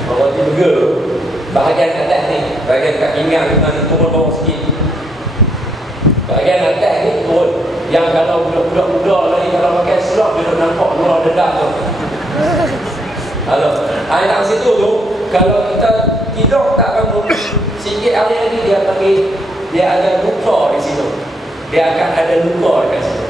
Body burger bahagian atas ni, bahagian kat pinggang kita ni turun bawah sikit. Bahagian atas ni turun. Yang kalau budak-budak muda lagi kalau pakai selop dia nak nampak luar dedak tu. Halo. Air situ tu kalau kita tidur tak bangun sikit hari lagi dia panggil dia ada luka di situ. Dia akan ada luka dekat situ.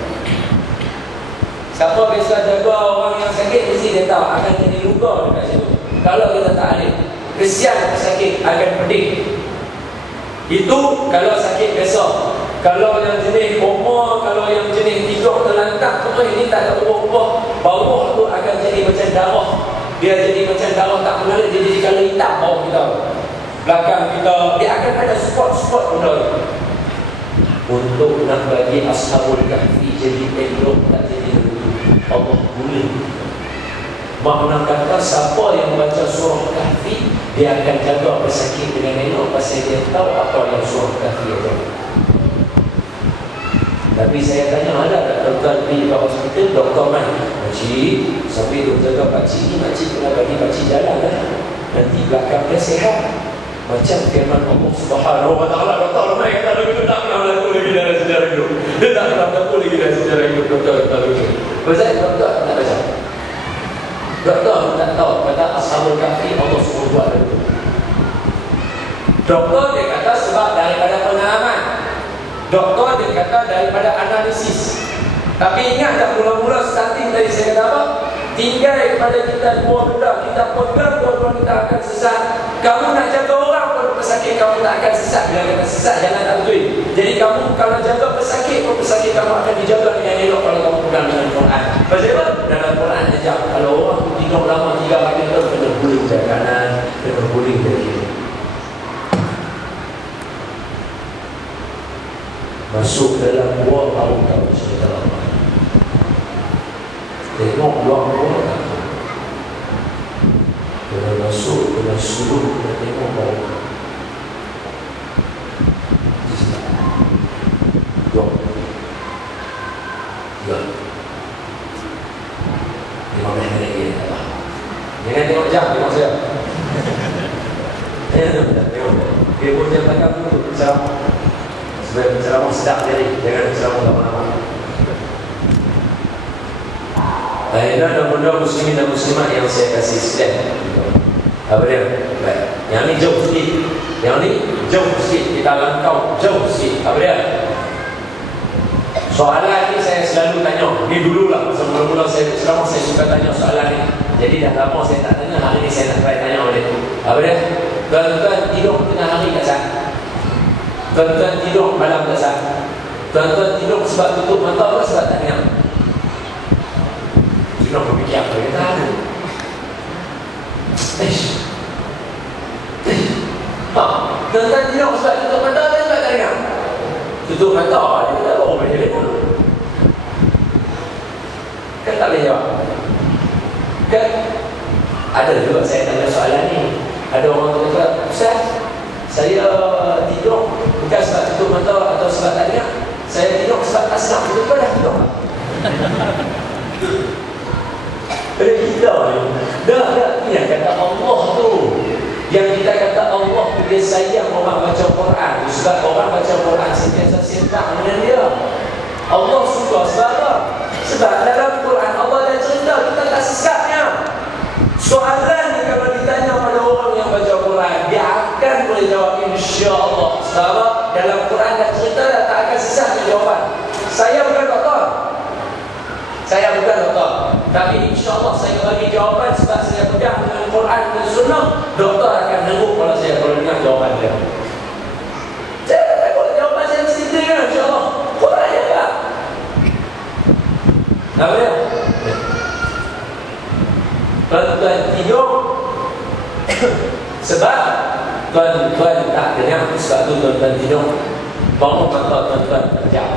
Siapa biasa jaga orang yang sakit mesti dia tahu akan jadi luka dekat situ. Kalau kita tak ada, kesian sakit akan pedih. Itu kalau sakit biasa. Kalau yang jenis koma, kalau yang jenis tidur terlantak, semua ini tak ada ubah-ubah. Bawah tu akan jadi macam darah. Dia jadi macam darah tak mengalir, dia jadi colour hitam bawah kita. Belakang kita, dia akan ada spot-spot benda ni. Untuk nak bagi Ashabul Kahfi jadi elok, tak jadi dulu. Allah boleh. Makna kata siapa yang baca surah Kahfi, dia akan jaga pesakit dengan elok pasal dia tahu apa yang surah Kahfi itu. Tapi saya tanya, ada tak doktor pergi ke hospital, doktor main pakcik, sampai doktor jaga pakcik ni, pakcik kena bagi pakcik jalan lah. Nanti belakang dia sihat. Macam firman Allah Subhanahu wa ta'ala, doktor main kata lagu tu tak pernah berlaku lagi dalam sejarah hidup. Dia tak pernah berlaku lagi dalam sejarah hidup doktor kata lagu tu. Pasal doktor tak baca. Doktor tak tahu, kata Ashabul Kahfi Allah suruh buat lagu tu. Doktor dia kata sebab daripada pengalaman. Doktor dia kata daripada analisis. Tapi ingat tak mula-mula starting tadi saya kata apa? Tinggal kepada kita dua benda. Kita pegang dua-dua kita akan sesat. Kamu nak jaga orang pun pesakit kamu tak akan sesat. Bila kata sesat jangan tak betul. Jadi kamu kalau jaga pesakit pun pesakit kamu akan dijaga dengan elok kalau kamu pegang dengan Quran. Pasal apa? Dalam Quran aja kalau orang tidur lama 3 hari tu kena guling dari kanan, kena guling dari kiri. Masuk dalam gua baru tahu cerita lama. Tengok luar gua tak tahu. Kena masuk, kena suruh, kena tengok baru. Dua. 15 minit lagi tak apa. Jangan tengok jam, tengok saya. Tengok. Dia pun jam belakang tu ceramah. Sebab ceramah sedap jadi, jangan ceramah lama-lama. Ini ada benda muslimin dan muslimat yang saya kasih slide. Apa dia? Baik. Yang ni jauh sikit. Yang ni jauh sikit. Kita langkau jauh sikit. Apa dia? Soalan ni saya selalu tanya. Ni dululah. Mula-mula saya ceramah saya suka tanya soalan ni. Jadi dah lama saya tak tanya. Hari ni saya nak try tanya oleh tu. Apa dia? Tuan-tuan tidur tengah hari kat sana. Tuan-tuan tidur malam tak sah. Tuan-tuan tidur sebab tutup mata atau sebab tak ingat? Tidur berfikir apa yang tak ada. Tuan-tuan tidur sebab tutup mata atau sebab tak ingat? Tutup mata, dia tak tahu macam mana. Kan tak boleh jawab. Kan ada juga saya tanya soalan ni. Ada orang kata, Ustaz, saya tidur tak sedap, betul dah kita. Pada kita ni, dah ni yang kata Allah tu. Yang kita kata Allah tu dia sayang orang baca Quran. Sebab orang baca Quran sentiasa senang dengan dia. Allah suka sebab apa? Sebab dalam Quran Allah dah cerita kita tak sesatnya. Soalan ni kalau ditanya pada orang yang baca Quran, dia akan boleh jawab insya-Allah. Sebab dalam Quran dah cerita dah tak akan sesat jawapan. Saya bukan doktor. Tapi insya-Allah saya bagi jawapan sebab saya pegang dengan Quran dan Sunnah. Doktor akan nengok kalau saya kalau dengar jawapan dia. Saya kata kalau jawapan saya mesti dengar insya-Allah. Quran je tak? Apa dia? Tuan-tuan tidur sebab tuan-tuan tak dengar, sebab tu tuan-tuan tidur. Bangun mata tuan-tuan terjam.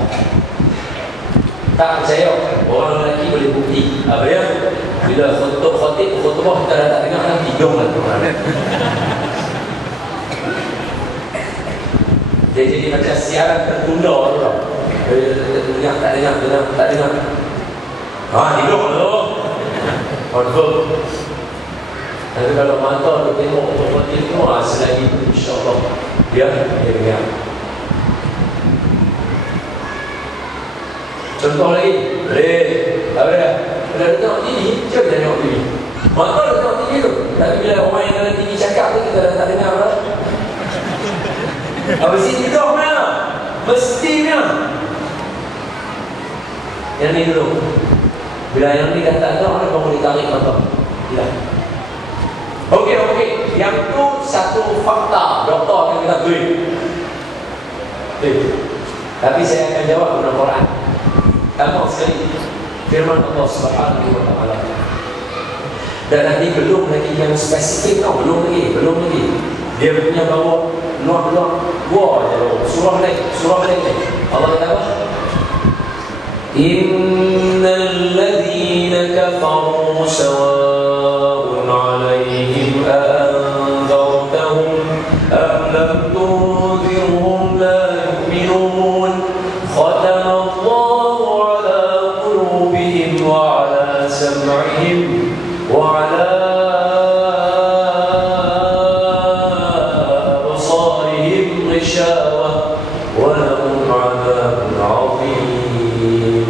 Tak percaya, orang lelaki boleh bukti. Apa dia? Bila khutbah kita dah tak dengar, kan tidur lah tuan. Dia jadi macam siaran tertunda tu lah. Tak dengar. Tidur tu. Confirm. Tapi kalau mata tu tengok khutbah tu, selagi tu insya-Allah dia dengar. Contoh lagi, apa dia? Bila dia tengok TV, cuba kita tengok TV. Mata dia tengok TV tu. Tapi bila orang yang dalam TV cakap tu, kita dah tak dengar lah. Apa sih tidur mana? Mestinya. Yang ni dulu. Bila yang ni dah tak ada, orang boleh tarik mata. Tidak. Okey. Yang tu satu fakta. Doktor akan kata tapi saya akan jawab dengan Quran. Pertama sekali firman Allah Subhanahu wa taala. Dan nanti belum lagi yang spesifik tau, belum lagi. Dia punya bawa luar gua je surah lain. Allah kata apa? Innal ladzina kafaru sawa'un 'alaihim anzartahum am lam tunzirhum la yu'minun. سمعهم وعلى أبصارهم غشاوة ولهم عذاب عظيم.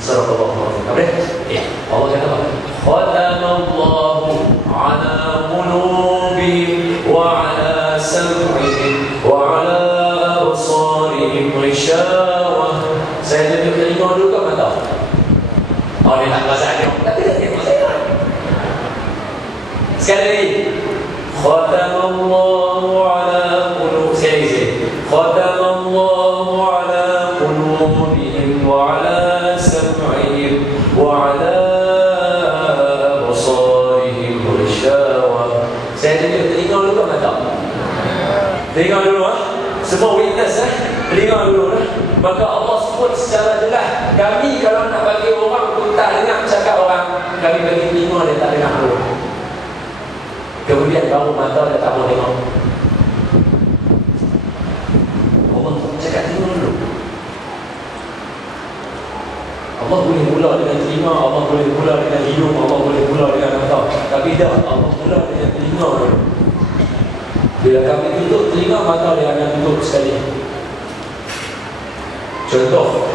صدق الله العظيم. Allah kata ختم الله على قلوبهم وعلى سمعهم وعلى أبصارهم غشاوة. Saya tunjuk telinga dulu ke mata? Dia tak pasal dia. Tapi dia tengok saya. Sekali lagi. Khatamallahu ala qulub. Sekali. Khatamallahu ala qulubihim wa ala sam'ihim wa ala absarihim ghishawa. Saya tunjuk telinga dulu ke mata? Telinga dulu Semua witness telinga dulu Maka Allah sebut secara jelas, kami kalau nak bagi orang tu tak dengar cakap orang, kami bagi telinga dia tak dengar dulu. Kemudian baru mata dia tak mau tengok. Allah cakap telinga dulu. Allah boleh mula dengan telinga, Allah boleh mula dengan hidung, Allah boleh mula dengan mata. Tapi dah Allah mula dengan telinga dulu. Bila kami tutup telinga, mata dia akan tutup sekali. Contoh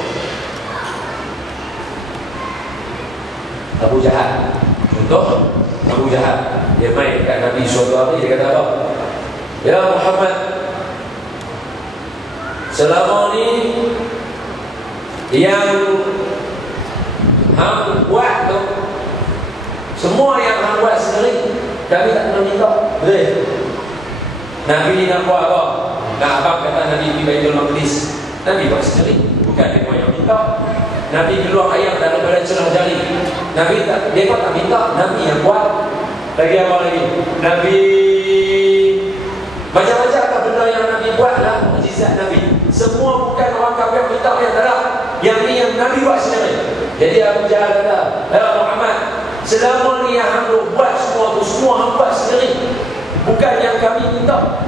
Abu Jahal. Dia main dekat Nabi suatu hari, dia kata apa? Ya Muhammad, selama ni yang hang buat tu, semua yang hang buat sendiri, kami tak pernah minta. Betul? Nabi nak buat apa? Nak abang kata Nabi pergi Baitul Maqdis, Nabi buat sendiri, bukan dia yang minta. Nabi keluar ayam daripada celah jari, Nabi tak, dia tak minta, Nabi yang buat. Lagi apa lagi? Nabi macam-macam apa benda yang Nabi buat lah, mukjizat Nabi. Semua bukan orang kafir minta, yang tak ada. Yang ni yang Nabi buat sendiri. Jadi Abu Jahal kata, ya Muhammad, selama ni yang hang buat semua tu, semua hang buat sendiri, bukan yang kami minta.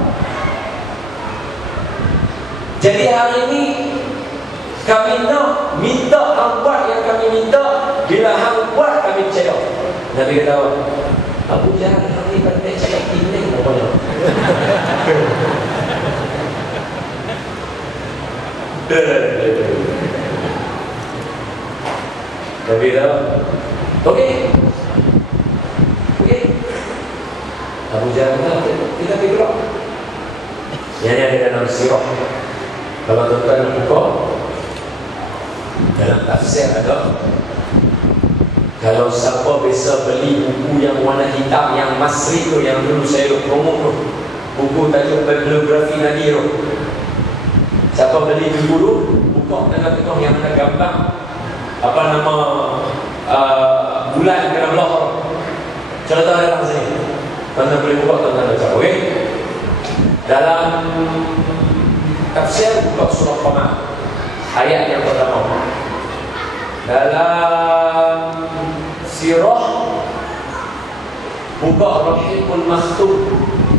Jadi hari ini Kami nak minta hang buat yang kami minta. Bila hang buat kami percaya. Nabi kata apa? Abu Jahal ni pandai cakap tining pokoknya. Nabi kata okey. Okey. Abu Jahal kata kita pergi keluar. Yang ada dalam sirah. Kalau tuan-tuan buka dalam tafsir ada, kalau siapa bisa beli buku yang warna hitam yang masri tu, yang dulu saya promo tu, buku tajuk Bibliografi Nabi tu, siapa beli dulu buka tengah-tengah yang ada gambar apa nama bulan kena belah. Contoh dalam sini tuan-tuan boleh buka, tuan-tuan baca. Okey, dalam tafsir buka surah Qamar ayat yang pertama. Dalam sirah buka Rahimul Maktum,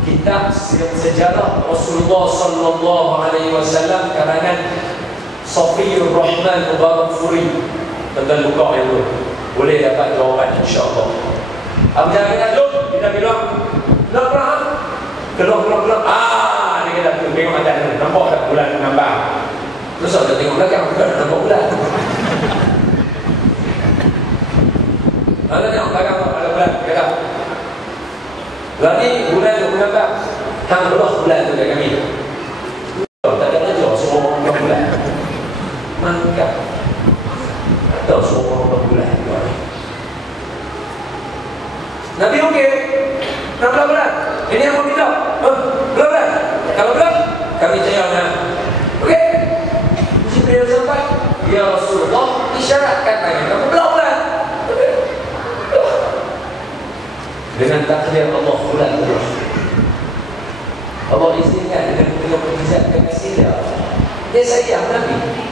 kitab sejarah Rasulullah sallallahu alaihi wasallam karangan Safiyur Rahman Mubarakfuri. Tuan-tuan buka yang tu, boleh dapat jawapan insya-Allah. Abu Jahal kata, kita bilang nak perang, keluar. Dia kata tengok atas ni, nampak tak bulan menambah. Terus kita tengok belakang, bukan nampak bulan. Ada tengok belakang ada bulan. Kata lagi bulan tu menambah. Hang belah bulan tu kat kami. Tak ada aja semua orang bulan. Mangkap. Tak semua orang bulan. Nabi okey. Nak belah bulan. Ini apa kita? Belah bulan. Kalau belah, kami percaya. Okey. Jibril sampai, ya Rasulullah, isyaratkan tangan kamu belah bulan. Dengan takdir Allah bulan terus. Allah izinkan dengan mukjizat kekasih dia. Dia sayang Nabi.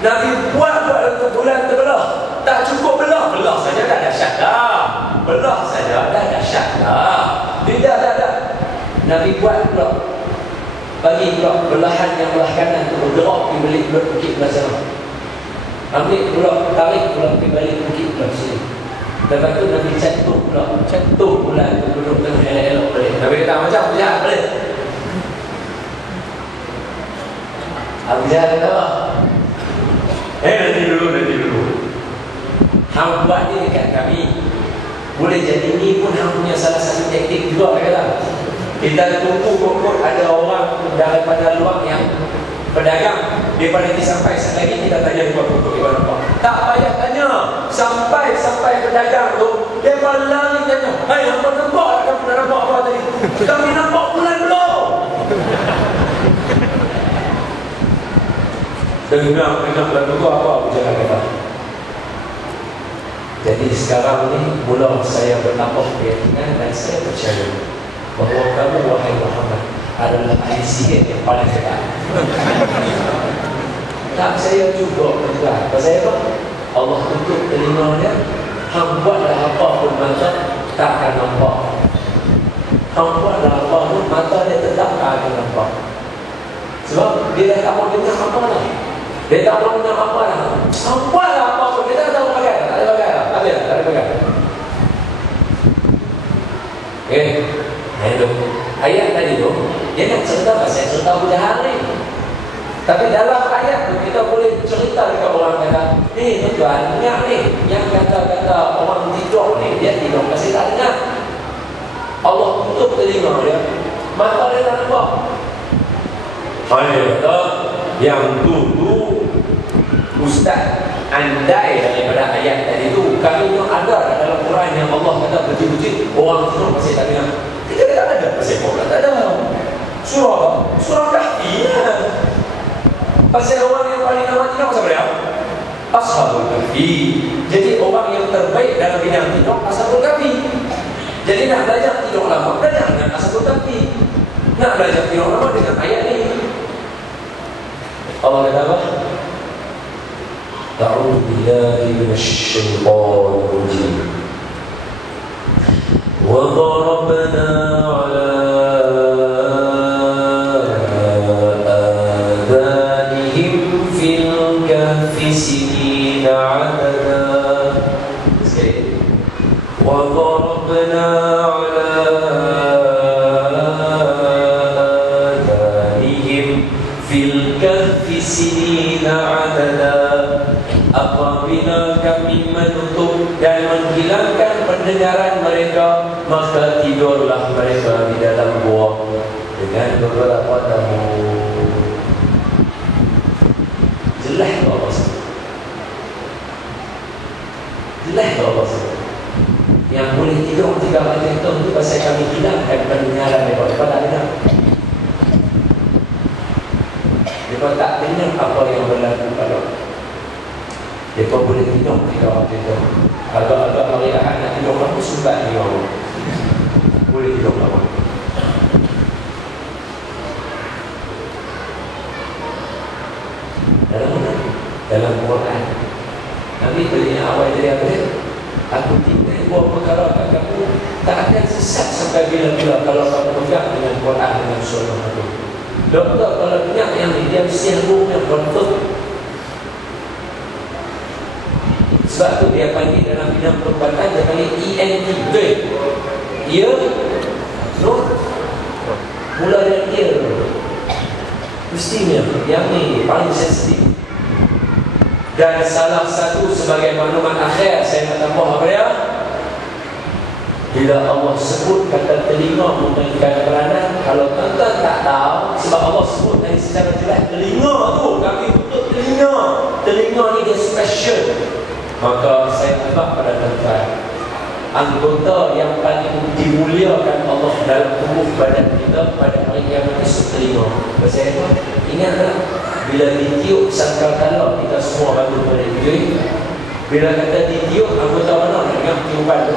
Nabi buat bulan terbelah. Tak cukup belah saja dah dahsyat dah. Belah saja dah dahsyat dah. Tidak ada. Nabi buat pula. Bagi pula belahan yang belah kanan tu bergerak pergi balik bukit belah sana. Ambil pula, tarik pula pergi balik bukit belah sini. Lepas tu Nabi cantum pula tu duduk tengah elok-elok balik. Nabi kata macam Abu Jahal balik. Abu Jahal kata apa? Nanti dulu. Hang buat ni dekat kami. Boleh jadi ni pun hang punya salah satu taktik juga kata. Kita tunggu pokok ada orang daripada luar yang pedagang. Daripada nanti sampai lagi kita tanya buat pokok di mana. Tak payah tanya. Sampai pedagang tu dia lari tanya. Hai, apa nampak? Kamu dah nampak apa tadi? Kami nampak bulan belum. Dengar bulan tu apa Abu Jahal kata. Jadi sekarang ni mula saya bertambah keyakinan dan saya percaya bahawa kamu wahai Muhammad adalah ahli sihir yang paling hebat. Tak saya juga tuan. Pasal apa? Allah tutup telinga dia. Hang buatlah apa pun mata takkan nampak. Hang buatlah apa pun mata dia tetap tak akan nampak. Sebab dia dah tak mau dengar apa lah. Dia tak mau dengar apa lah. Hang buatlah apa pun. Dia tak tahu bagai. Tak ada bagai lah. Tak ada bagai. Okay. Ayat tadi tu dia nak cerita pasal cerita Abu Jahal ni. Tapi dalam ayat tu kita boleh cerita dekat orang kata, ni tuan, ingat ni yang kata-kata orang tidur ni, dia tidur pasal tak dengar. Allah tutup telinga dia, mata dia tak nampak. Hanya kata yang tu Ustaz andai daripada ayat tadi tu kami tu ada dalam Quran yang Allah kata betul-betul orang tidur pasal tak dengar. Kita tak ada pasal orang tak ada. Surah Kahfi pasal orang yang paling nama tidur pasal dia Ashabul Kahfi. Jadi orang yang terbaik dalam bidang tidur Ashabul Kahfi. Jadi nak belajar tidur lama, belajar dengan Ashabul Kahfi. Nak belajar tidur lama dengan ayat ni. Allah kata apa? A'udzu billahi minasyaitonir rajim. Wa darabna 'ala adhanihim fil وضربنا على آذانهم في الكهف سنين عددا. Apabila kami menutup dan menghilangkan pendengaran mereka, maka tidurlah mereka di dalam gua dengan beberapa tamu. Jelas tak Allah sebut? Jelas tak Allah sebut? Yang boleh tidur 3 tahun itu pasal kami hilangkan pendengaran mereka. Mereka tak dengar. Mereka tak dengar apa yang berlaku pada mereka boleh tidur 3 tahun itu. Agak-agak hari Ahad nak tidur kamu sumbat ni orang. Boleh tidur kamu. Dalam mana? Dalam Quran. Nabi beri awal dari apa dia? Aku tinggal buat perkara kat kamu tak akan sesat sampai bila-bila kalau kamu pegang dengan Quran dengan sunnah itu. Doktor kalau pegang yang ni dia mesti hubung yang confirm. Sebab tu dia panggil dalam bidang perubatan dia panggil ENT. Betul? Ya? No? Mula dari dia. Mestinya yang ni paling sensitif. Dan salah satu sebagai maklumat akhir saya nak tambah apa dia? Bila Allah sebut kata telinga memberikan peranan, kalau tuan-tuan tak tahu, sebab Allah sebut tadi secara jelas telinga tu, kami tutup telinga. Telinga ni dia special. Maka saya tambah pada tuan-tuan, anggota yang paling dimuliakan Allah dalam tubuh badan kita pada hari kiamat esok telinga. Pasal apa? Ingatlah bila ditiup sangkakala kita semua bangun pada tidur. Bila kata ditiup, anggota mana nak dengar tiupan tu?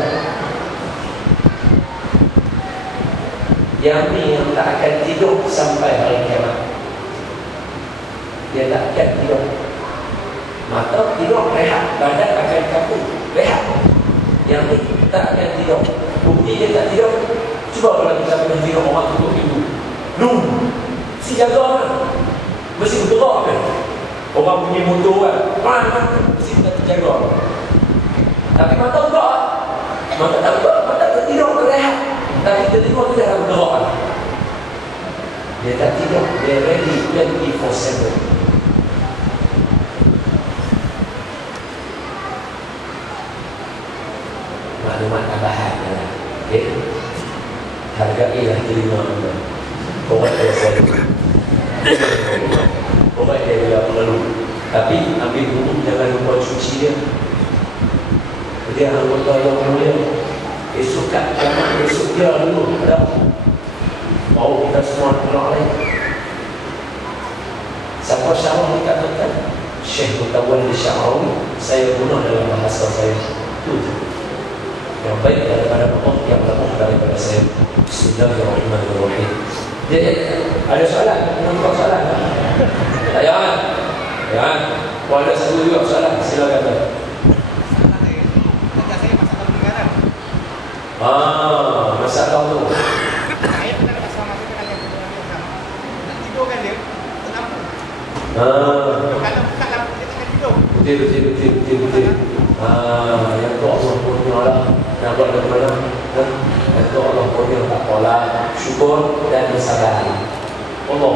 Yang ni yang tak akan tidur sampai hari kiamat. Dia tak akan tidur. Mata tidur rehat, badan akan kaku rehat. Yang ni tak akan tidur. Bukti dia tak tidur. Cuba kalau kita pernah tidur orang tutup pintu. Si jaga kan? Mesti bergerak kan? Orang punya motor kan? Mesti kita terjaga. Tapi mata buka. Mata tak buka, mata tak tidur rehat. Tapi telinga tu dah bergerak kan? Dia tak tidur, dia ready 24/7. Maklumat tambahan lah. Okay? Hargailah telinga anda. Orang dia selalu orang dia bila perlu. Tapi ambil dulu, jangan lupa cuci dia. Dia anggota yang mulia. Esok kat kiamat, esok dia dulu ada. Mau kita semua kenal lain. Siapa syarah ni katakan Syekh Mutawalli Syarawi, saya guna dalam bahasa saya. Itu je. Yang baik daripada Allah, yang lebih daripada saya. Bismillahirrahmanirrahim. Jadi ada soalan? Nampak soalan? Tak jangan. Jangan. Kalau ada satu juga soalan, silakan. Masalah tu. Saya pernah dapat sama dengan yang nak tidur kan dia, lampu. Kalau buka lampu dia takkan tidur. Betul. Yang tu Allah punya lah. Nak buat ke mana? Yang tu Allah punya tak pola. Syukur dan bersabar. Allah.